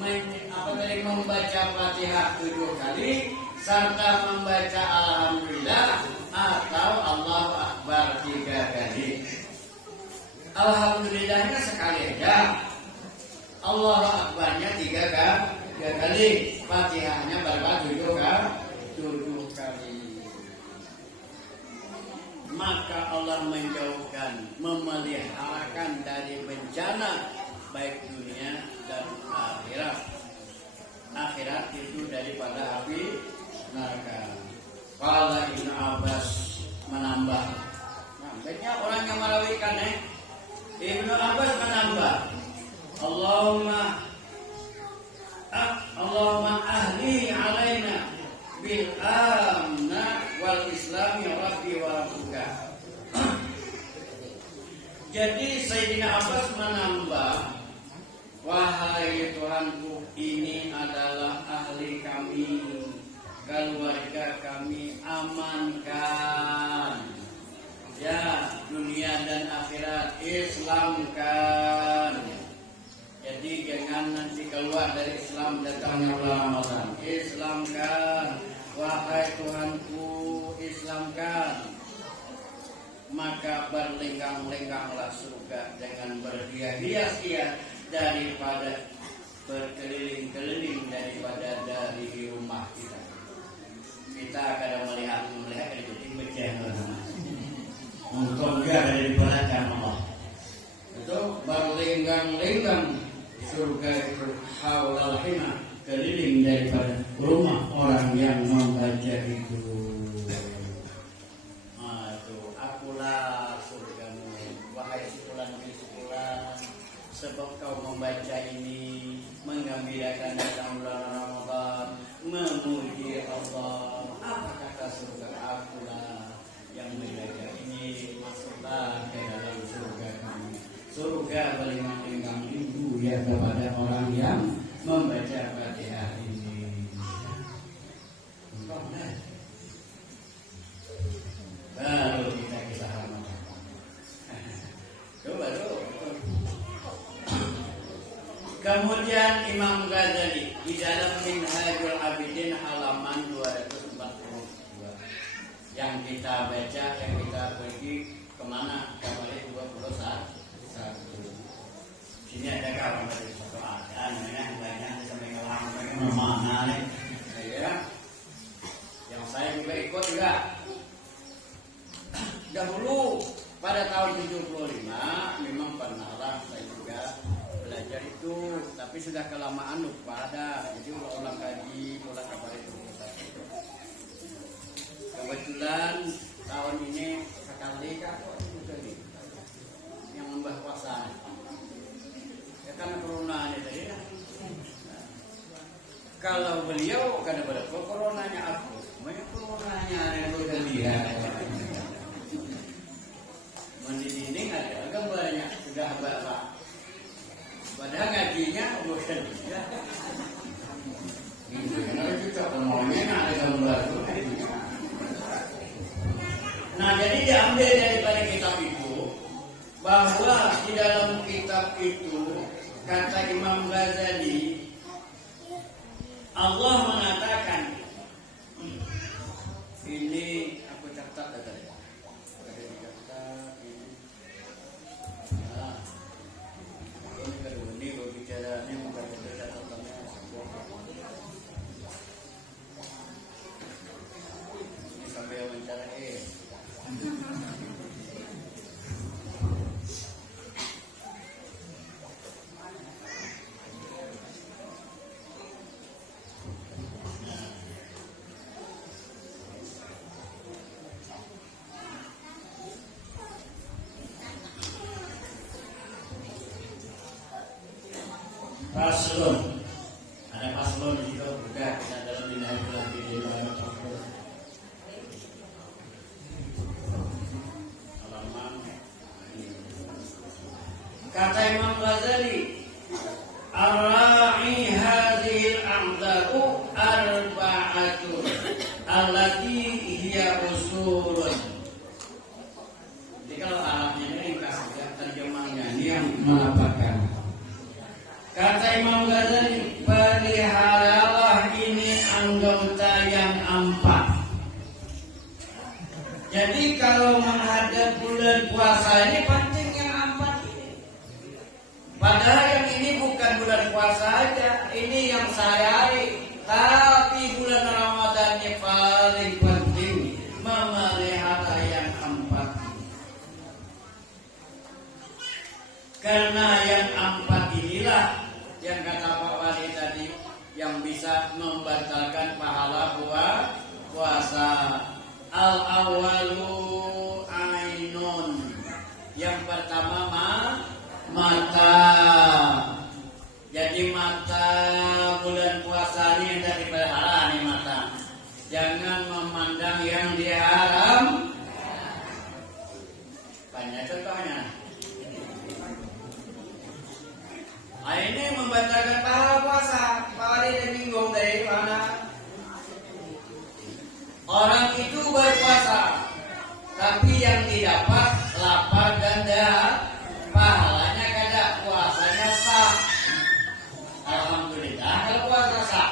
membaca Fatihah 7 kali serta membaca Alhamdulillah atau Allahu Akbar 3 kali. Alhamdulillahnya sekali aja, Allahu Akbarnya 3 kali, Fatihahnya berapa 7 kali. Maka Allah menjauhkan, memeliharakan dari bencana baik dunia dan akhirat. Akhirat itu daripada api neraka. Qala Ibnu Abbas menambah. Nah, banyak orang yang merawikan Ibnu Abbas menambah. Allahumma ahli alaina bil amna wal islami rabbi wa rabbuka. Jadi Sayyidina Abbas menambah, wahai Tuhanku, ini adalah ahli kami, keluarga kami, amankan ya dunia dan akhirat, Islamkan. Jadi jangan nanti keluar dari Islam datangnya Ramadan. Islamkan, wahai Tuhanku, Islamkan. Maka berlenggang-lengganglah surga dengan berhias-hias daripada berkeliling-keliling daripada dari rumah kita. Kita kadang melihat itu timbejan untuk juga dari belakang Allah. Itu berlenggang-lenggang surga itu haulal hima, keliling daripada rumah orang yang membaca itu. Akulah surgamu, wahai sepulan bin sepulan, sebab kau membaca ini menggembirakan datang bulan Ramadan, memuji Allah. Apa kata surga? Akulah yang menjaga ini, masuklah ke dalam surga kami. Surga berlenggang-lenggang rindu ya kepada orang yang membaca Fatihah ini. Baru kita Ramadan. Coba tuh. Kemudian Imam Ghazali di dalam Minhajul Abidin halaman 242 yang kita baca, yang kita pergi kemana? Kembali 21. Sini ada kawan dari satu ada, banyak sampai kawan sampai mana nih? Ya, yang saya juga ikut juga. Dahulu pada tahun 75 memang pernahlah saya juga belajar itu, tapi sudah kelamaan lupa ada. Jadi ulang kaji, ulang kabar itu. Kebetulan tahun ini sekali yang membah puasa. Ya karena corona ini tadi lah. Kalau beliau karena pada coronanya aku, Orangnya yang bukan dia. Di dinding ada gambarnya sudah bapak. Padahal ngajinya bukan dia. Kalau kita ngomongnya ada gambar itu. Nah, jadi diambil daripada kitab itu bahwa di dalam kitab itu kata Imam Ghazali Allah mengatakan ini aku catat tadi. Ini berbicara ini bukan catatannya. Ini sampai wawancara Paslon, ada paslon juga bukan kita dalam bidang lagi di dalam halaman. Kata Imam Ghazali, ar-ra'i hadhihi al-a'dha'u arba'atun allati hiya usulun. Jadi kalau Arabnya ini ringkas saja terjemahnya ini yang melaporkan. Kata Imam Ghazali, peliharalah ini anggota yang empat. Jadi kalau menghadap bulan puasa ini penting yang empat ini. Padahal yang ini bukan bulan puasa aja, ini yang sehari-hari. Tapi bulan Ramadannya paling penting memelihara yang empat. Karena yang empat inilah yang kata Pak Wali tadi yang bisa membatalkan pahala puasa. Al-awwalu ainun. Yang pertama mata. Jadi mata bulan puasa ini yang tadi pelihara nih mata. Jangan memandang yang diharam. Banyak contohnya. Ini membatalkan pahala puasa. Pak Wali dan bingung dari mana? Orang itu berpuasa, tapi yang didapat lapar dan dahar, pahalanya kada, puasanya sah. Alhamdulillah kalau puasa sah.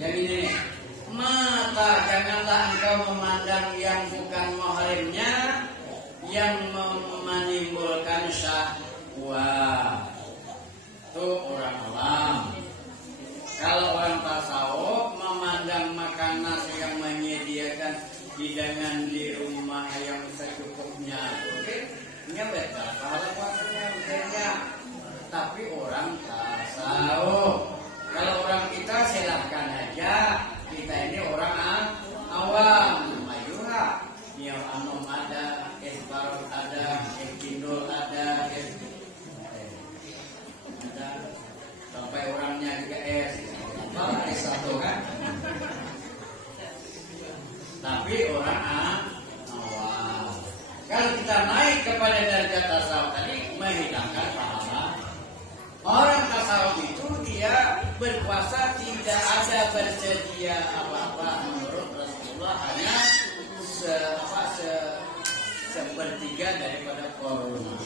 Yang ini nih, mata janganlah engkau memandang yang bukan muhrimnya, yang menimbulkan syahwat. Itu orang alam. Kalau orang tasawuf memandang makan nasi yang menyediakan hidangan di rumah yang secukupnya, oke? Ini betul. Pahala puasanya betulnya. Tapi orang tasawuf. Kalau orang kita silakan aja. Kita ini orang awam. Mayura, niau anom ada, es barot ada, es kindol ada, sampai orangnya juga S1 kan. Tapi orang awam. Kalau kita naik kepada derajat tasawuf tadi menghilangkan pahala. Orang tasawuf itu dia berpuasa tidak ada bersedia apa-apa menurut Rasulullah, hanya sepertiga daripada korma.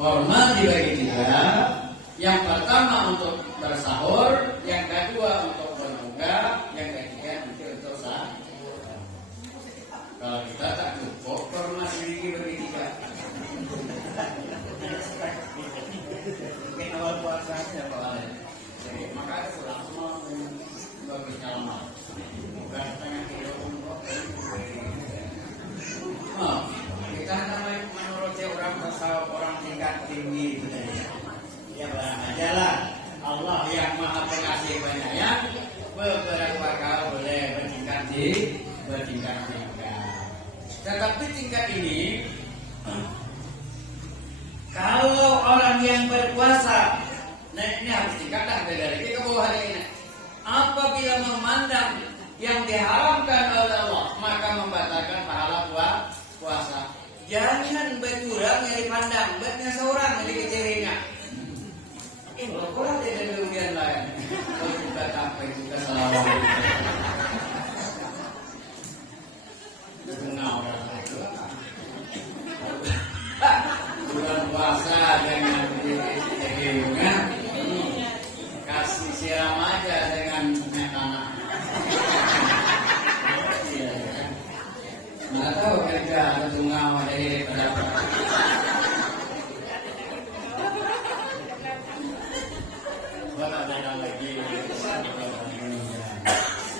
Korma dibagi tiga. Yang pertama untuk bersahur, yang kedua untuk berbuka, yang ketiga nanti untuk sahur. Kalau kita tak cukup, korma sedikit bagi tiga. Mungkin awal puasa saja Pak. Jadi maka ada pulang semua bagi lama. Bukan setengah kilo untuk. Kita namanya menurut orang tasawuf orang tingkat tinggi gitu. Ya barang aja lah. Allah yang maha pengasih penyayang, beberapa kali boleh bertingkat tingkat. Tetapi tingkat ini, kalau orang yang berpuasa, nah ini harus tingkatkan dari kita ke bawah hari ini. Apabila memandang yang diharamkan oleh Allah, ulang nyari pandang, betnya seorang jadi kecerinya. Kalau dia ada kerugian lain, kalau juga capek juga salah. Tengah orang itu. Bulan puasa dengan dirinya, kasih siram aja dengan anak. Nggak tahu kerja atau tunggal dari pendapat. Ada lagi.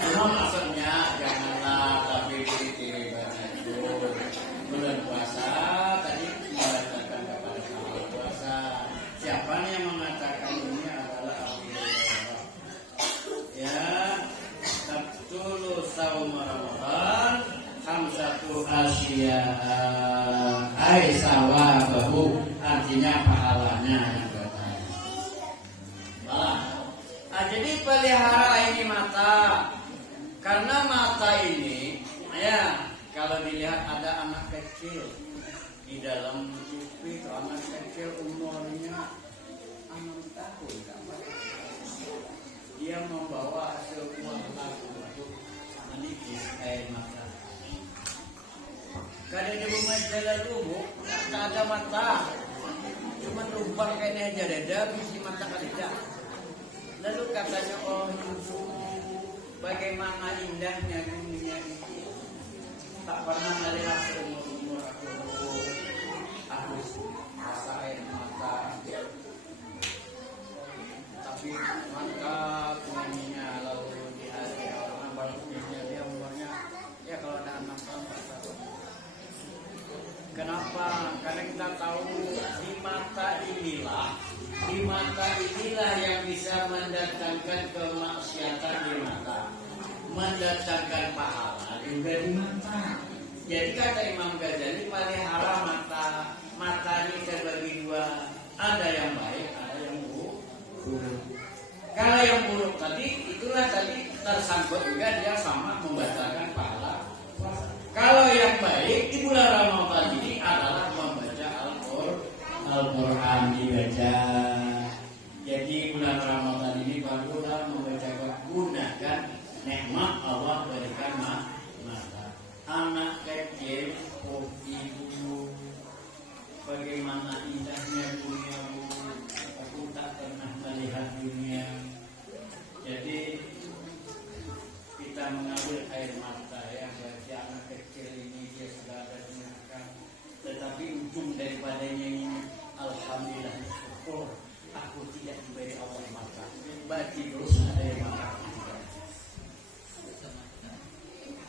Cuma maksudnya janganlah tapi diri itu bulan puasa tadi mengatakan kepada sahabat puasa. Siapa nih yang mengatakan ini adalah Allah. Ya, tabtulu saum Ramadan khamsatu asya ai sawabahu, artinya pahalanya yang bertanya. Jadi pelihara ini mata, karena mata ini ya kalau dilihat ada anak kecil di dalam TV itu, anak kecil umurnya 6 tahun, dia membawa hasil uang untuk menipis air mata. Kadang di rumah jalan lubuk, tak ada mata, cuma lubang kayaknya aja ada biji mata kerja. Lalu katanya, oh ibu, bagaimana indahnya dunia ini. Tak pernah melihat seumur aku rasa air mata. Tapi mantap nyanyinya, lalu di hari orang baliknya dia umurnya, ya kalau ada 6 tahun. Kenapa? Karena kita tahu di mata inilah yang bisa mendatangkan kemaksiatan di mata, mendatangkan pahala juga di mata. Jadi kata Imam Ghazali, pelihara mata ini terbagi dua, ada yang baik, ada yang buruk. Kalau yang buruk tadi, itulah tadi tersangkut juga dia sama membatalkan pahala. Kalau yang baik di bulan Ramadan ini adalah membaca Al-Quran dibaca. Jadi bulan Ramadan ini barulah membaca, gunakan nikmat Allah berikan mata. Anak kecil, oh ibu, bagaimana indahnya dunia bu, aku tak pernah melihat dunia. Jadi kita mengambil air mata ya, bagi anak kecil ini dia sudah ada gunakan, tetapi ujung daripadanya ini alhamdulillah syukur aku tidak diberi Allah mata, bagi dosa dari mata juga.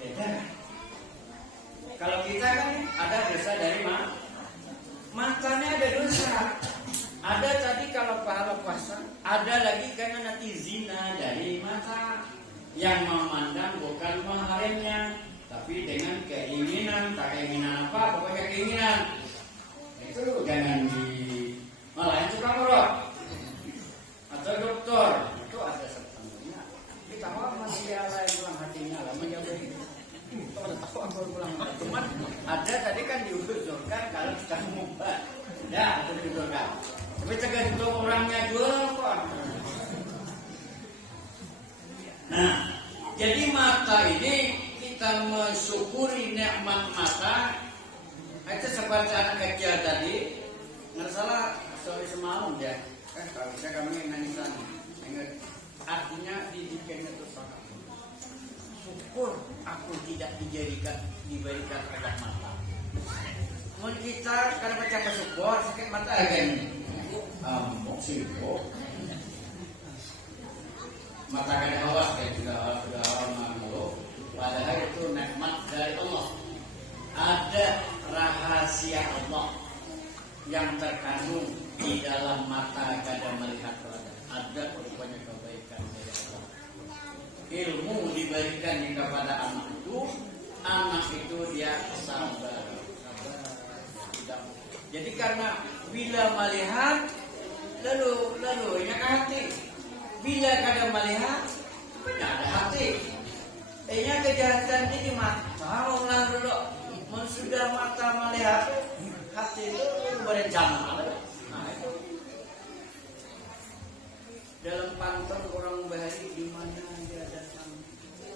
Beda. Kalau kita kan ada dosa dari matanya, ada dosa. Ada tadi kalau pahala puasa, ada lagi karena nanti zina dari mata. Yang memandang bukan mahramnya, tapi dengan keinginan, tak keinginan apa, pokoknya keinginan. Itu jangan malah itu kamera atau dokter itu ada setengahnya. Kita masih dia lain pulang hatinya lah menjauh ini. Kalau tahu aku pulang hati, cuman ada tadi kan diusulkan kalau kita mengubah, ya itu diusulkan. Tapi tergantung orangnya juga kok. Nah, jadi mata ini kita mensyukuri nikmat mata. Itu seperti anak kecil tadi, nggak salah sore semalam ya. Kalau saya kami nangisan, artinya didikannya itu sangat. Syukur aku tidak diberikan redak mata. Mau kita kalau baca bersyukur sakit mata kan? Syukur. Mata kan awas kayak sudah malu. Padahal itu nikmat dari Allah. Ada rahasia Allah yang terkandung di dalam mata kada melihat teladan. Ada rupanya kebaikan dari Allah. Ilmu diberikan kepada anak itu dia sabar. Jadi karena bila melihat lalu ingat hati. Bila kadang melihat, tidak ada hati. Kejahatan ini di mata. Lalu sudah mata melihat, Hati itu berencana. Nah itu dalam pantun orang bahari di mana dia datang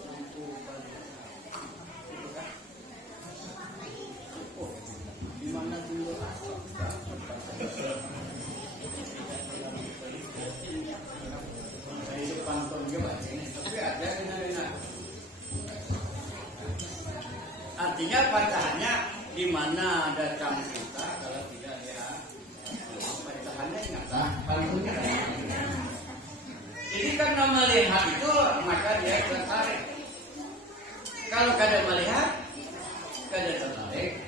mampu pada itu kan? Oh, di mana dulu asal? Itu pantun juga ini, tapi ada benar-benar. Artinya pantahannya di mana datang kita kalau tidak ya pantahannya ingatlah pantunnya. Jadi karena melihat itu maka dia tertarik. Kalau kada melihat kada tertarik.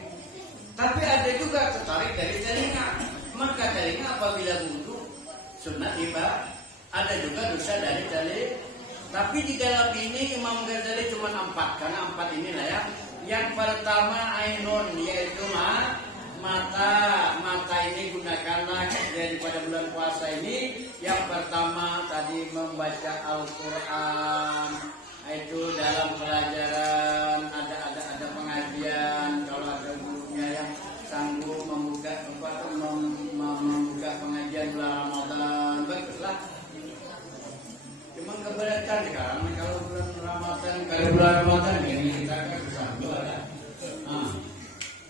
Tapi ada juga tertarik dari telinga. Maka telinga apabila buntu sunat tiba. Ada juga dosa dari telinga. Tapi di dalam ini Imam Ghazali cuma 4 karena 4 inilah ya. Yang pertama ainun yaitu mata ini gunakanlah daripada bulan puasa ini. Yang pertama tadi membaca Al-Quran itu dalam pelajaran ada pengajian kalau ada gurunya yang sanggup membuka pengajian bulan Ramadan baguslah. Cuma keberatan sekarang kalau bulan Ramadan ini kita kan susah ada.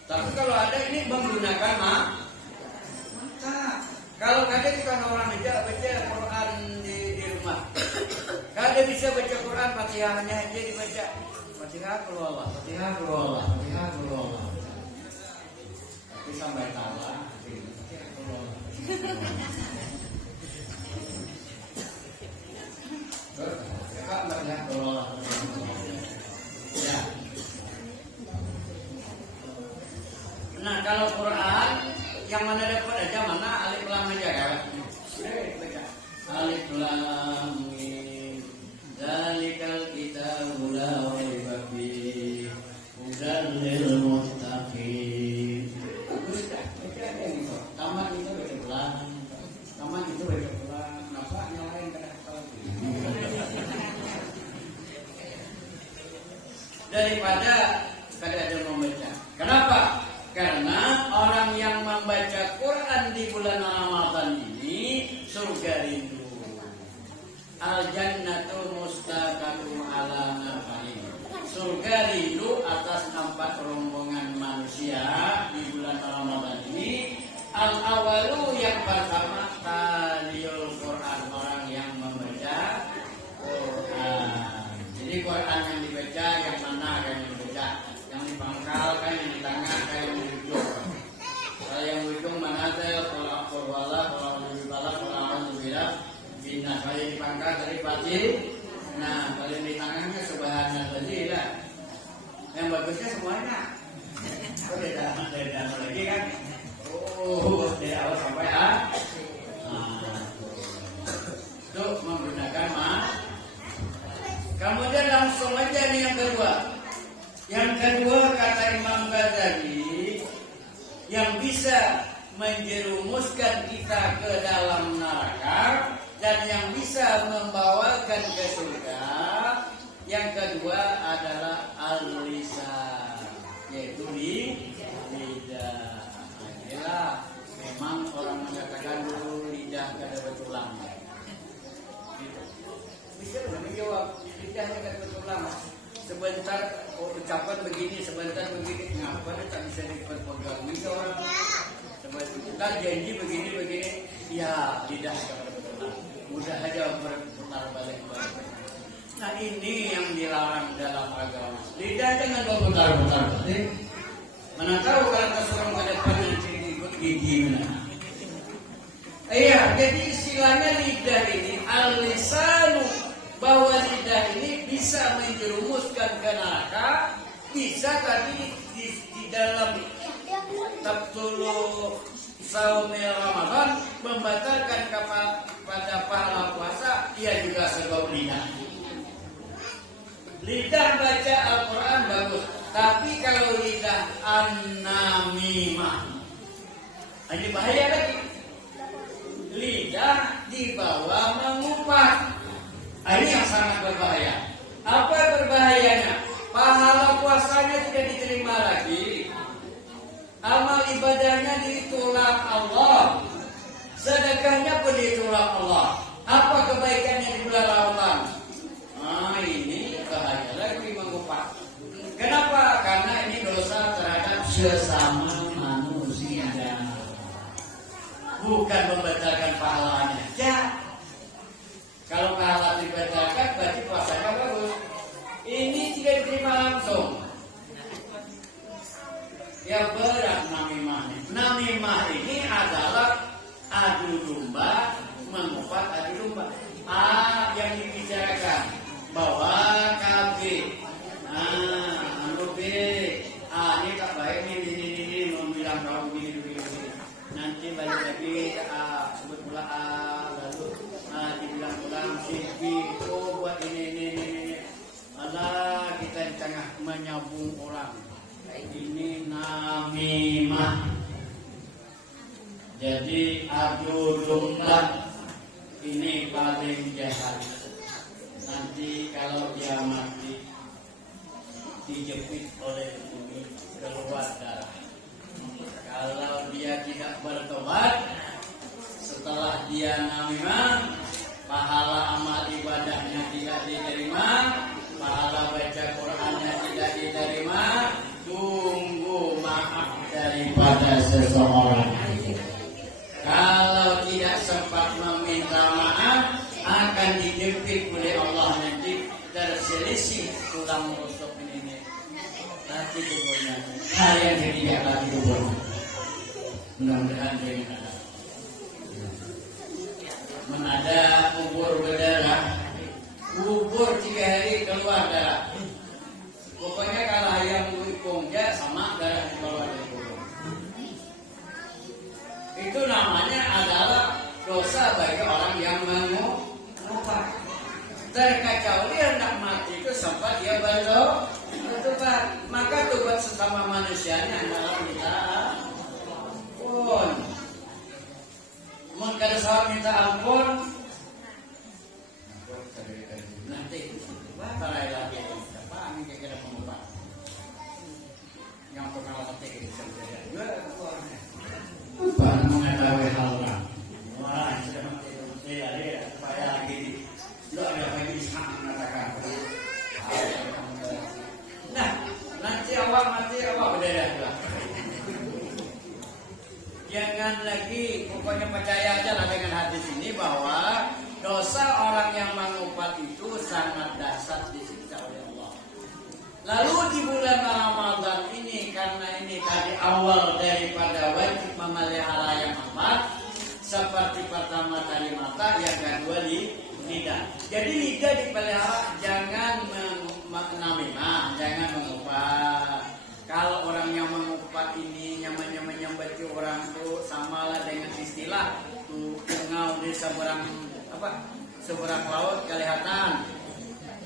Tapi kalau ada ini menggunakan mata. Kalau kada bukan orang aja baca Quran di rumah. Kada bisa baca Quran Fatihahnya aja dibaca. Fatihah keluar. Tapi sampai tawa. Ya. Nah kalau Quran yang mana dapat aja mana alif lam aja kan? Alif lam mim. Dzalikal kitabu la raiba fihi hudan lil muttaqin. Taman itu baca pelan. Kenapa nyalain kada hafal? Daripada kada ada membaca. Kenapa? Karena orang yang membaca Quran di bulan Ramadan ini surga rindu. Al-jannatu mustaqatu ala nafa'in. Surga rindu atas 4 rombongan manusia di bulan Ramadan ini. Al-awalu yang pertama taliyul Quran, orang yang membaca Quran. Jadi Quran yang dibaca yang mana yang dibaca? Yang di pangkal kan, yang di tengah kan, yang di ujung. Kalau yang ujung mana saya kalau akhwala, kalau alhamdulillah, kalau alhamdulillah bina. Kalau yang di pangkal dari pati. Nah kalau yang di tengahnya subhanallah. Yang bagusnya semuanya. Oh beda lagi kan? Oh dari awal sampai itu menggunakan Kemudian langsung aja nih yang kedua. Yang kedua kata Imam Ghazali, yang bisa menjerumuskan kita ke dalam neraka dan yang bisa membawakan ke surga, yang kedua adalah al-lisan, yaitu lidah. Inilah memang orang mengatakan dulu lidah kada betulang. Bisa menjawab lidahnya kada betulang. Sebentar ucapan begini, sebentar begini, ngapa tak bisa diperpegangi orang? Sebentar janji begini, ya lidah kada betulang. Mudah aja berputar balik. Nah ini yang dilarang dalam agama. Lidah jangan berputar-putar balik. Mana tahu kalau kesurung ke depan nanti ikut gigi mana? Iya, jadi istilahnya lidah ini al-lisanu, bahwa lidah ini bisa menjerumuskan ke neraka, bisa tadi di dalam tabtulu saumil Ramadan membatalkan pada pahala puasa, ia juga sebab lidah. Lidah baca Al-Quran bagus, tapi kalau lidah an-namimah, ini bahaya lagi. Lidah dibawa mengupah. Ini yang sangat berbahaya. Apa berbahayanya? Pahala puasanya tidak diterima lagi. Amal ibadahnya ditolak Allah, sedekahnya pun ditolak Allah. Apa kebaikannya di bulan Ramadan? Nah, ini bahaya lagi mengupah. Kenapa? Karena ini dosa terhadap sesama manusia. Bukan membatalkan pahalanya. Ya. Kalau pahala dibatalkan berarti puasanya bagus. Ini tidak diterima langsung. Ya berat namimah. Namimah ini adalah adu domba, mengupat adu domba. Yang dibicarakan bahwa KB, B, ini tak baik ini membilang kamu begini. Nanti balik lagi sebut pula lalu dibilang ulang si B, buat ini. Allah, kita di tengah menyambung orang. Ini namimah. Jadi adu domba ini paling jahat. Nanti kalau dia mati dijepit oleh bumi, keluar darah. Kalau dia tidak bertobat, setelah dia namimah, pahala amal ibadahnya tidak diterima, pahala baca Qur'annya tidak diterima. Tunggu maaf daripada seseorang. Kalau tidak sempat meminta maaf, akan dijepit oleh Allah, nanti terselisih tulang rusuk ini. Nanti kuburnya. Hari yang ketiga lagi kubur. Mudah-mudahan dengan ada kubur berdarah, kubur 3 hari keluar darah. Pokoknya kalau ayam ikungnya sama darah keluar dari kubur. Itu namanya adalah dosa bagi orang yang mengubah. Terkacau dia hendak mati itu sempat dia bertobat. Maka tobat sesama manusianya adalah minta ampun. Mungkin sahabat minta ampun. Nanti batalai lagi. Apa ini kira-kira mengubah? Yang pernah ketik itu saja. Bukan mengetahui hal orang. Wah, sudah mati dia supaya lagi lo ada bagi sangat mengatakan. Nah, nanti awak mati awak berdarah pula. Jangan lagi, pokoknya percaya aja lah dengan hadis ini bahwa dosa orang yang mengupat itu sangat dahsyat disiksa oleh Allah. Lalu di bulan Ramadan ini, karena ini tadi awal daripada wajib memelihara yang 4, seperti pertama tadi mata, yang kedua lidah. Jadi lidah dipelihara, jangan namimah, jangan mengupat. Kalau orang yang mengupat ini nyamanya orang itu samalah dengan istilah tungau di seberang laut kelihatan,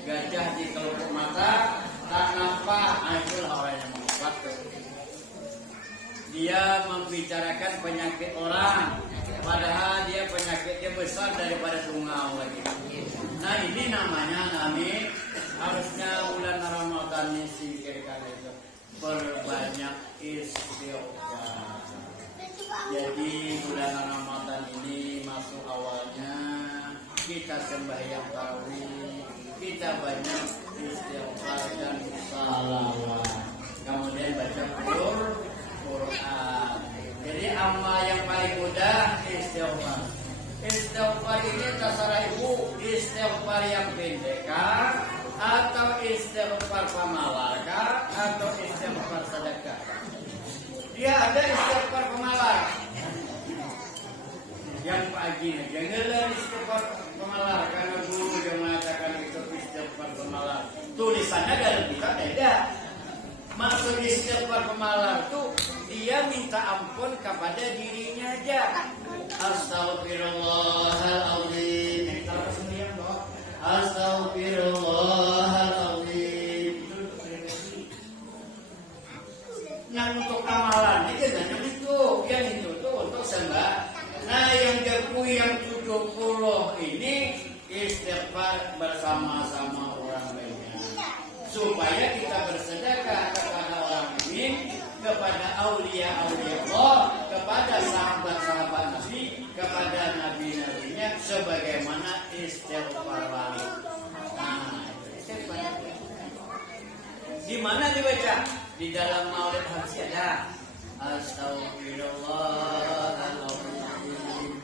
gajah di kelopak mata tak nampak. Itulah orang yang mengupat. Dia membicarakan penyakit orang, padahal dia penyakitnya besar daripada tungau lagi. Nah ini namanya harusnya bulan Ramadan ini singkirkan itu. Perbanyak istighfar. Jadi bulan Ramadan ini masuk awalnya kita sembahyang tarawih, kita banyak istighfar dan salawat. Kemudian baca Quran. Jadi amal yang paling mudah istighfar. Istighfar ini terserah ibu, istighfar yang pendek atau istighfar pemalar atau istighfar sedekah. Dia ada istighfar pemalar yang pagi, janganlah istighfar pemalar karena guru yang mengatakan itu istighfar pemalar. Tulisannya dalam kitab tidak. Maksud istighfar pemalar itu dia minta ampun kepada dirinya aja. Astagfirullahaladzim. Astagfirullahaladzim. Yang untuk amalan itu yang itu tuh untuk sembah. Nah yang 70 ini istighfar bersama-sama orang banyak supaya kita bersedekah kepada orang miskin, kepada aulia-aulia Allah, kepada sahabat-sahabat Nabi, kepada nabi-nabinya sebagaimana istighfar wali. Nah, istighfar. Di mana dibaca? Di dalam Maulid Habsyi ada Astaghfirullahaladzim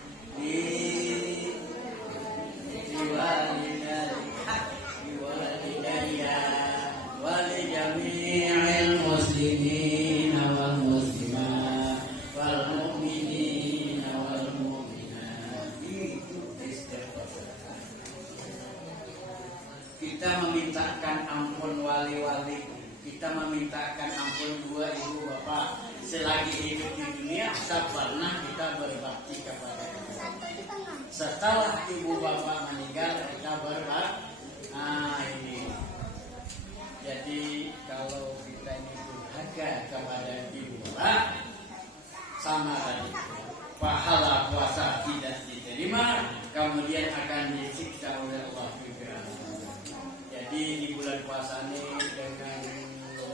liwalidayya wali jami'il muslimin wal muslimat wal mu'minin wal mu'minat. Itu istighfar. Kita memintakan ampun wali-wali, kita memintakan ampun dua ibu bapak selagi hidup di dunia, tak pernah kita berbakti kepada mereka. Setelah ibu bapak meninggal, kita berbakti. Nah ini. Jadi kalau kita ini durhaka kepada ibu bapak, sama tadi, pahala puasa tidak diterima, kemudian akan disiksa oleh Allah juga. Jadi di bulan puasa ini dengan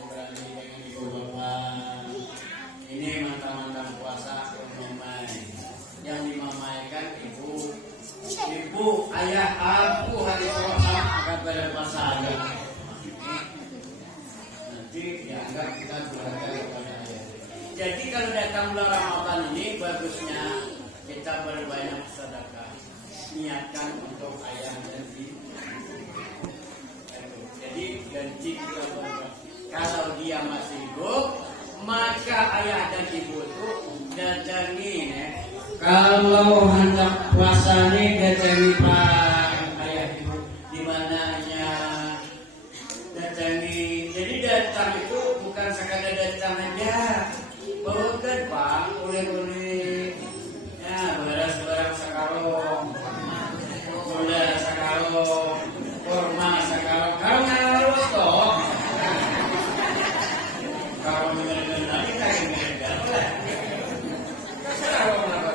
berani dengan ibu bapak, ini mantan-mantan puasa memamai. Yang dimamaikan ibu, ayah, aku hari puasa akan berpuasa aja. Nanti dianggap kita durhaka kepada ayah. Jadi kalau datang bulan Ramadan ini bagusnya kita berbanyak sedekah, niatkan untuk ayah dan ibu. Jadi ganti kita berbakti. Kalau dia masih hidup, maka ayah dan ibu itu datangi. Kalau hendak puasa nih datangi pak ayah ibu di mananya, datangi. Jadi datang itu bukan sekadar datang aja, bukan pak, oleh-oleh, ya beras-beras sekarang, gula sekarang, kurma sekarang, kalau nggak harus toh. Kalau mendengar kita mendengar lah. Sekarang berapa?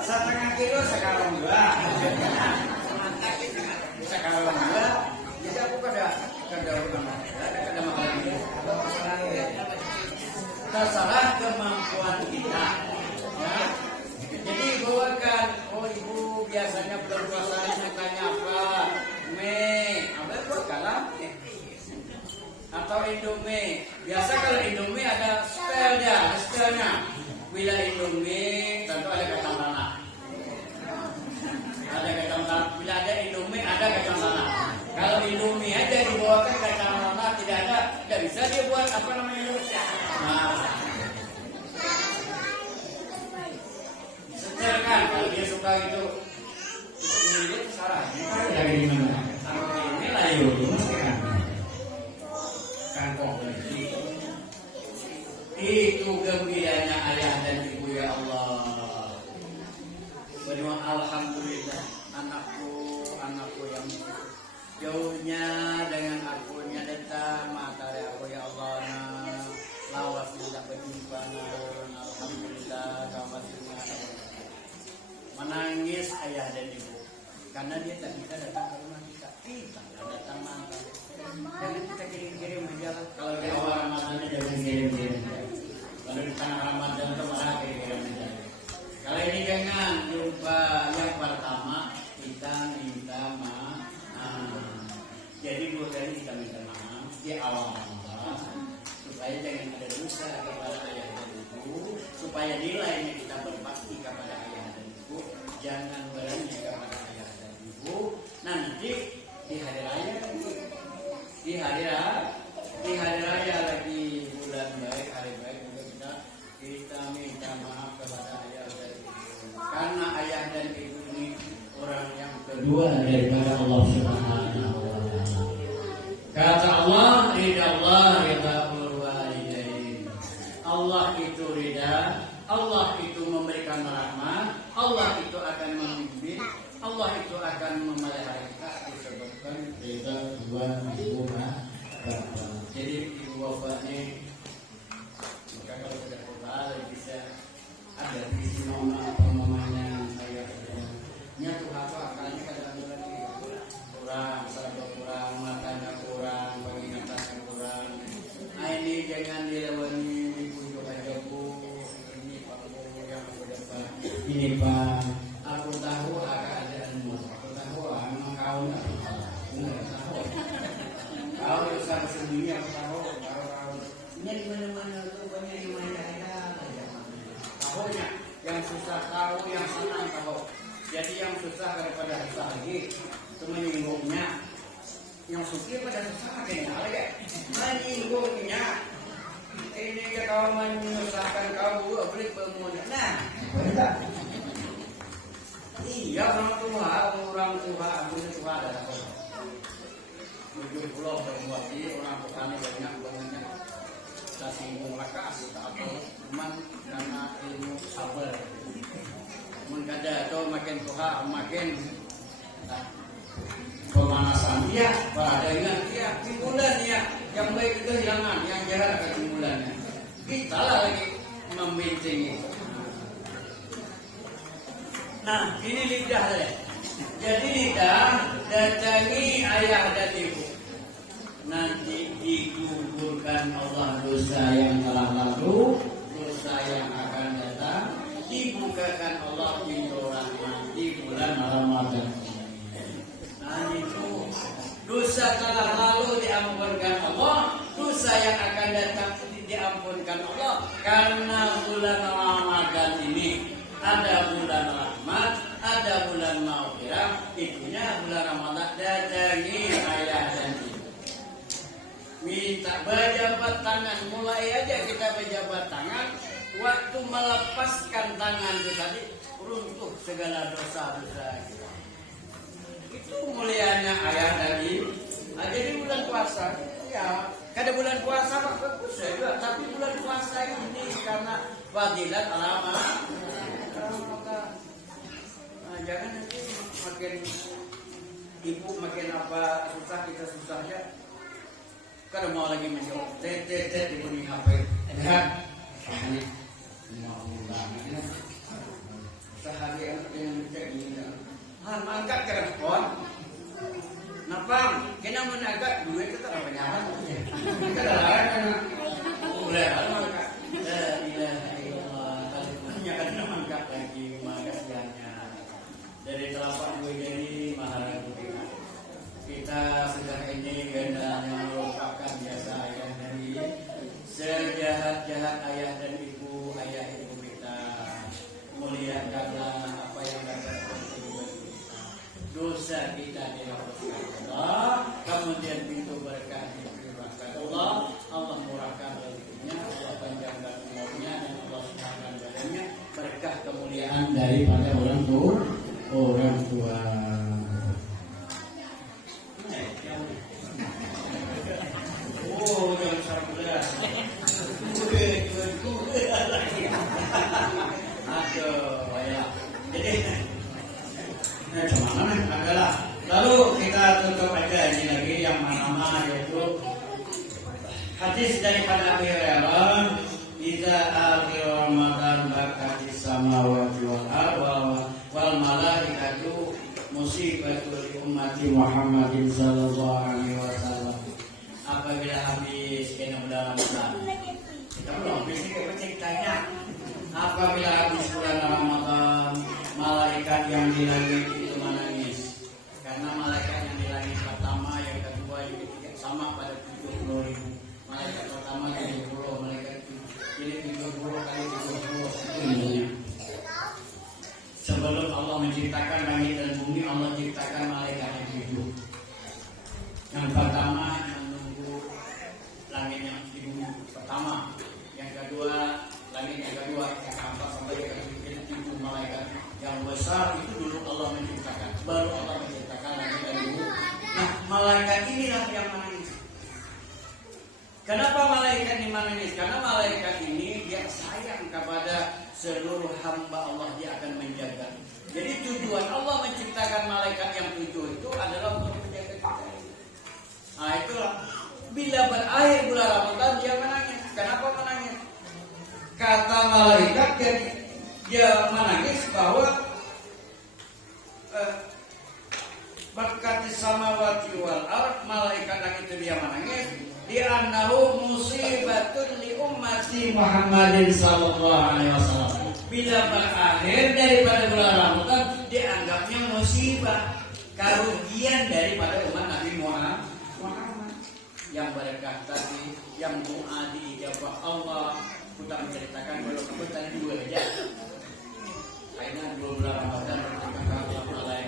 Setengah kilo sekarang dua. Sekarang dua. Jadi aku kada makan ini. Terserah kemampuan kita. Ya. Jadi bawakan. Oh ibu biasanya bulan puasa makannya apa? Mie. Apa buat kalah? Atau Indomie. Biasa kalau Indomie ada stylenya. Bila Indomie tentu ada kacang tanah. Ada kacang tanah. Bila ada Indomie ada kacang tanah. Kalau Indomie aja dibawakan kacang tanah tidak bisa dia buat apa namanya itu. Nah, setelkan kalau dia suka itu milih saran. Dari mana? Sampai ini lah itu mesti kan. Kangkong itu gembiranya ayah dan ibu ya Allah. Berdoa alhamdulillah anakku yang jauhnya dengan akunya datang matahari aku ya Allah lawas tidak berjumpa alhamdulillah kamasnya menangis ayah dan ibu karena dia tak bisa datang ke rumah kita datang mantan. Jangan kita kirim-kirim aja lah. Kalau di awal Ramadan jangan kirim-kirim. Kalau di tengah Ramadan itu malah kirim-kirim aja. Kalau ini jangan lupa yang pertama kita minta maaf. Jadi dua kali kita minta maaf di awal Ramadan supaya jangan ada dosa kepada ayah dan ibu, supaya nilainya kita berbakti kepada ayah dan ibu, jangan berani kepada ayah dan ibu. Nanti di hari raya di hari raya lagi bulan baik, hari baik juga kita minta maaf kepada ayah dan ibu. Karena ayah dan ibu ini orang yang kedua daripada Allah Subhanahu wa taala. Kata Allah, ridha Allah ridha walidain. Allah itu ridha, Allah itu memberikan rahmat, Allah itu akan membimbing, Allah itu akan memelihara kita disebabkan ridha dua ibu bapak. Jadi ibu bapaknya maka kalau sudah kebal bisa ada visi mamanya saya nyatu apa akalnya kadang-kadang lagi kurang, salah kurang, matanya kurang, pengingatannya kurang. Nah ini jangan dilewani ibu susah daripada susah lagi. Itu menyinggungnya. Yang suki pada susah kayaknya lagi. Menyinggungnya. Ini kalau menyusahkan kau beli pemuda. Nah, iya orang tua, aku tua ada. 70 berbuat ini orang petani banyak tak singgung lakas tak apa cuman karena ilmu sabar mengkada atau makin tua makin pemanasan dia padanya dia timbulan ya yang baik itu hilangan yang jahat ke timbulannya kita lah lagi membincang itu. Nah ini lidah deh. Jadi lidah datangi ayah dan ibu. Nanti digugurkan Allah dosa yang telah lalu, dosa yang akan datang, dibukakan Allah pintu rahmat di bulan Ramadan. Nah itu dosa telah lalu diampunkan Allah, dosa yang akan datang diampunkan Allah karena bulan Ramadan ini ada bulan rahmat, ada bulan maghfirah, itunya bulan Ramadan datangi ayah dan ibu. Minta berjabat tangan, mulai aja kita berjabat tangan. Waktu melepaskan tangan itu tadi runtuh segala dosa-dosa kita. Itu mulianya ayah dan ibu. Nah, jadi bulan puasa, ya, kada bulan puasa Pak bagus juga, tapi bulan puasa ini karena fadilat alamat. Nah, jangan nanti makin ibu makin apa susah kita susahnya. Kada mau lagi menjawab, tet ibu ni apa? Lihat, ini semua ulangnya. Sehari anak yang cek ini, angkat ke respon. Napang, kena menagat duit kita apa nyaman? Kita dah kan, boleh angkat. La ilaha illallah. Tadinya kan angkat lagi magasiannya. Dari telapak dua jari maharagu kita sudah ini gendanya melupakan jasa ayah dan ibu. Sejahat-jahat ayah dan ibu, ayah ibu kita muliakanlah apa yang dapat berarti dosa kita dihapuskan Allah, kemudian pintu berkah diberikan Allah, Allah murahkan rezekinya, Allah panjangkan umurnya dan Allah sempurnakan badannya, berkah kemuliaan daripada orang tua. Oh, jangan sabar. Aduh, ya. Jadi, cuman adalah. Lalu kita tutup aja ini lagi yang mana yaitu hadis daripada Abu Hurairah, "Idza akhir Ramadan bakatis samawati wal ardi wal malaikatu musibatul ummati Muhammadin sallallahu alaihi wasallam." Apabila habis kena bulan Ramadan, kita belum habis kita ceritanya. Apabila habis bulan Ramadan, malaikat yang di langit itu menangis. Karena malaikat yang di langit pertama, yang kedua, yang ketiga sama pada 70.000. Malaikat pertama 70, malaikat ini 70 kali 70 itu. Sebelum Allah menciptakan langit dan bumi, Allah ciptakan malaikat yang 7. Yang pertama langit yang di bumi pertama, yang kedua langit yang kedua, yang keempat sampai yang ke-7 malaikat yang besar itu dulu Allah menciptakan, baru Allah menciptakan langit dan bumi. Nah, malaikat inilah yang menangis. Kenapa malaikat ini menangis? Karena malaikat ini dia sayang kepada seluruh hamba Allah, dia akan menjaga. Jadi tujuan Allah menciptakan malaikat yang 7 itu adalah untuk menjaga kita. Nah, itulah. Bila berakhir bulan Ramadan dia menangis. Kenapa menangis? Kata malaikat dia menangis bahwa berkati samawati wal ard, malaikat yang itu dia menangis di annahu musibatun li ummati Muhammadin sallallahu alaihi wasallam. Bila berakhir daripada bulan Ramadan dianggapnya musibah, kerugian daripada umat Nabi Muhammad. Yang berkah tadi, yang doa diijabah Allah, kita menceritakan kalau kebetulan dua aja. Karena 2 bulan Ramadan ketika Allah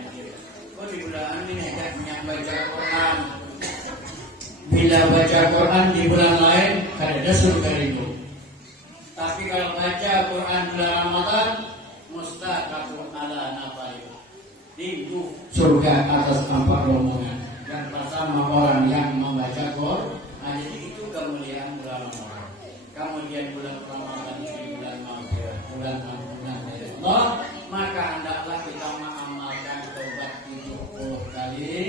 tidak baca Quran di bulan lain, kada surga itu. Tapi kalau baca Quran bulan Ramadan, mustaqatun ala nafai. Tinggu surga atas 4 rombongan. Yang pertama orang yang membaca Quran. Nah, jadi itu kemuliaan bulan Ramadan. Kemudian bulan Ramadan ini bulan maghfirah, bulan ampunan dari Allah. Maka hendaklah kita mengamalkan tobat 70 kali.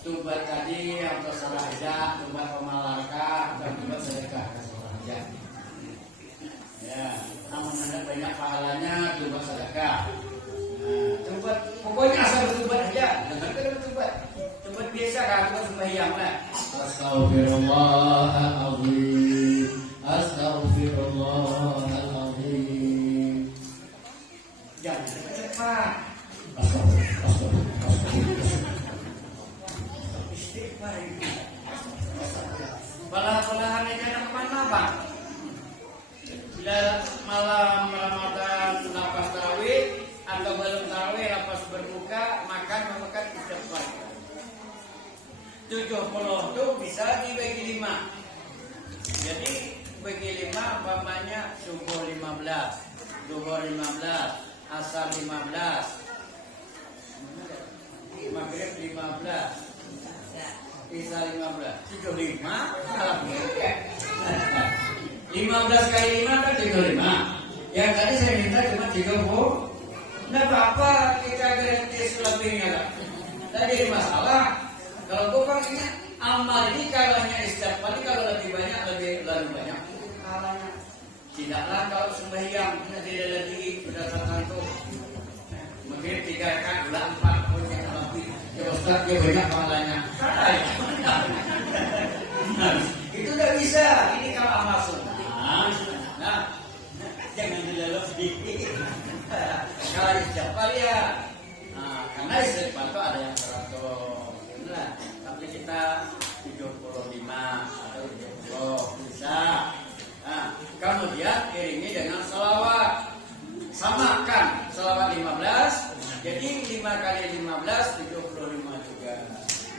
Tobat tadi yang terserah aja, tobat pemalaka, dan tobat sedekah terserah aja. Ya, namun ada banyak pahalanya tobat sedekah. Nah, tobat pokoknya asal bertobat aja, jangan kita bertobat. Tobat biasa kan, tobat sembahyang lah. Astaghfirullahaladzim, astaghfirullahaladzim. Jangan cepat-cepat. Bala-balahan aja nak kemana bang? Bila malam Ramadan lepas tarawih atau belum tarawih lepas berbuka makan memakan istighfar. 70 itu bisa dibagi 5. Jadi bagi 5 umpamanya subuh 15, zuhur 15, asar 15, maghrib 15. Isya 15, 75, alhamdulillah. 15 kali 5 kan 35. Yang tadi saya minta cuma 30. Nah apa kita ganti selebihnya kan? Tadi masalah. Kalau bukan ini amal ini kalanya istighfar kalau lebih banyak lebih banyak. Kalanya tidaklah kalau sembahyang tidak lagi sudah tertentu. Mungkin 3 kan 4 pun yang lebih. Ya Ustaz dia banyak pahalanya. Nah, itu tidak bisa. Ini kalau amal sunnah. Nah, jangan dilelok sedikit. Kalau istighfar ya. Nah, karena istighfar itu ada yang 100. Nah, tapi kita 75 atau 70 bisa. Nah, kemudian iringi dengan salawat. Samakan salawat 15. Jadi 5 kali 15 75 juga.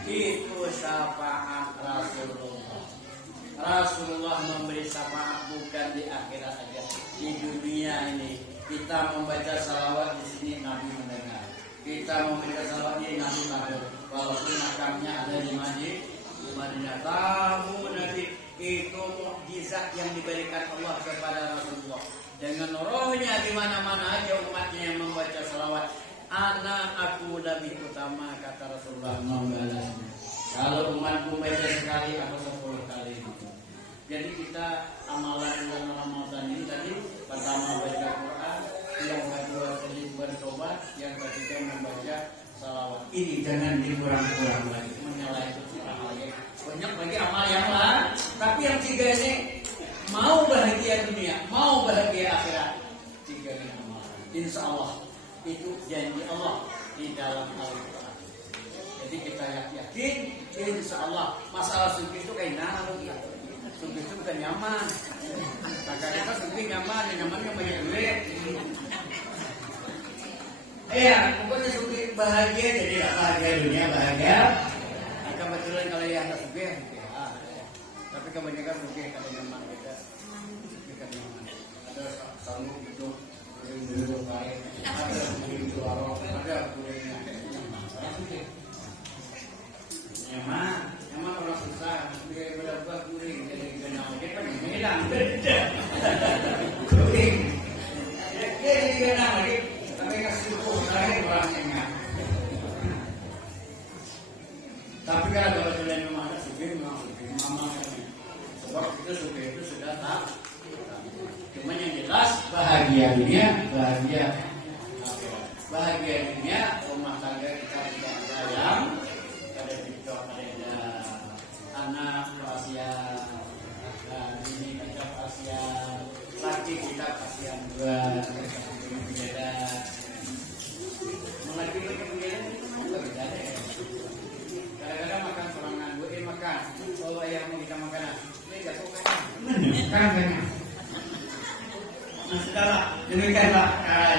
Itu syafaat Rasulullah. Rasulullah memberi syafaat bukan di akhirat saja, di dunia ini. Kita membaca salawat di sini Nabi mendengar. Kita membaca salawat ini Nabi mendengar. Walaupun makamnya ada di Madinah. Tahu Nabi itu mukjizat yang diberikan Allah kepada Rasulullah. Dengan rohnya di mana-mana aja umatnya yang membaca salawat. Anak aku lebih utama kata Rasulullah membalasnya. Kalau umatku baca sekali atau 10 kali gitu. Jadi kita amalan bulan Ramadan ini tadi pertama baca Quran, yang kedua tadi bertobat, yang ketiga membaca salawat. Ini jangan dikurang-kurang lagi. Menyalahi itu kurang lagi. Banyak bagi amal yang lain, tapi yang 3 ini mau bahagia dunia, mau bahagia akhirat. 3 ini amal. Insya Allah. Itu janji Allah di dalam Al-Quran. Jadi kita yakin insya Allah masalah suki itu kayak suki itu bukan nyaman. Maka kita suki nyaman yang banyak duit. Iya, pokoknya suki bahagia jadi gak bahagia dunia bahagia. Kebetulan kalau yang tak suki ya. Tapi kebanyakan suki kalau nyaman kita suki kan nyaman. Ada sanggup itu. Dulu baik, ada kuring suara, ada kuringnya nyaman orang susah, dia berapa kuring jadi kenal dia kan hilang beda kuring, dia jadi kenal lagi, tapi kasih terakhir orang ingat. Tapi kalau kebetulan memang ada suki, mama sebab itu suki itu sudah tak. Cuma yang jelas bahagia dunia, bahagia dunia, rumah tangga kita tidak ada ayam, ada tiktok, ada anak kasihan, ini kita kasihan, laki kita kasihan juga, beda. Laki kita beda juga beda deh. Kadang-kadang makan sorangan, gue makan, bawa yang mau kita makanan, ini jatuh kan? Nah, sudahlah, demikianlah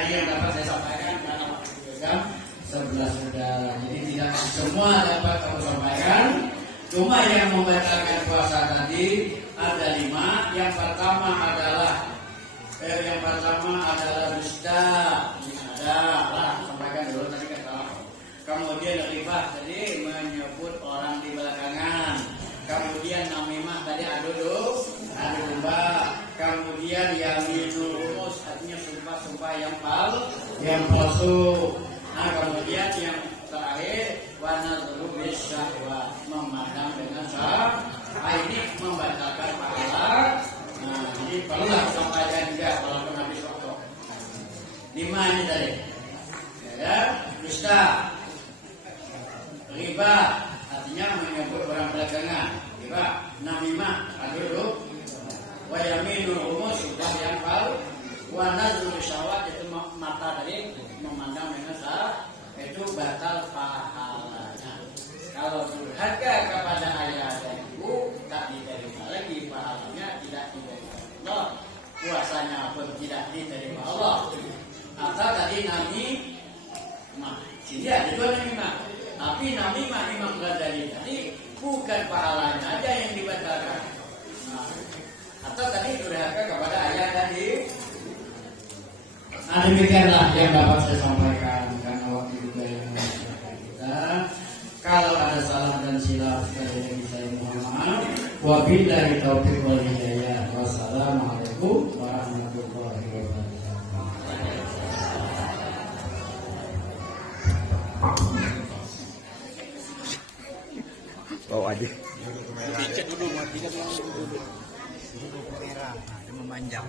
ini yang dapat saya sampaikan karena waktu jam 11 sudah. Jadi tidak semua dapat kamu sampaikan. Cuma yang membatalkan puasa tadi ada 5. Yang pertama adalah dusta. Ini ada lah, sampaikan dulu tadi kan salah. Kemudian ghibah tadi menyebut orang di belakangan. Kemudian namimah tadi adu domba. Kemudian yaminul umus artinya sumpah-sumpah yang palsu. Nah, kemudian yang terakhir wanadzuru bisyahwa, memandang dengan syahwat. Ini membatalkan pahala. Nah, ini perlulah sampaikan juga walaupun habis waktu. 5 ini tadi. Ya, dusta. Riba artinya menyebut orang belakangan. Riba, namimah adu wa yaminul umus sudah yang palsu. Wa nazrul syahwat itu mata tadi memandang dengan syahwat, itu batal pahalanya. Kalau durhaka kepada ayah dan ibu tak diterima lagi pahalanya, tidak diterima Allah, puasanya pun tidak diterima Allah. Atau tadi namimah, sini ada 2 namimah. Tapi namimah Imam Ghazali tadi bukan pahalanya aja yang dibatalkan. Nah, atau tadi durhaka kepada ayah dan ibu. Nah, demikianlah yang dapat saya sampaikan karena waktu juga yang kita. Kalau ada salah dan silap sekali lagi saya mohon maaf. Wabillahi taufiq wal hidayah. Wassalamualaikum warahmatullahi wabarakatuh. Bawa aja. Duduk merah. Duduk merah. Nah, dia memanjang.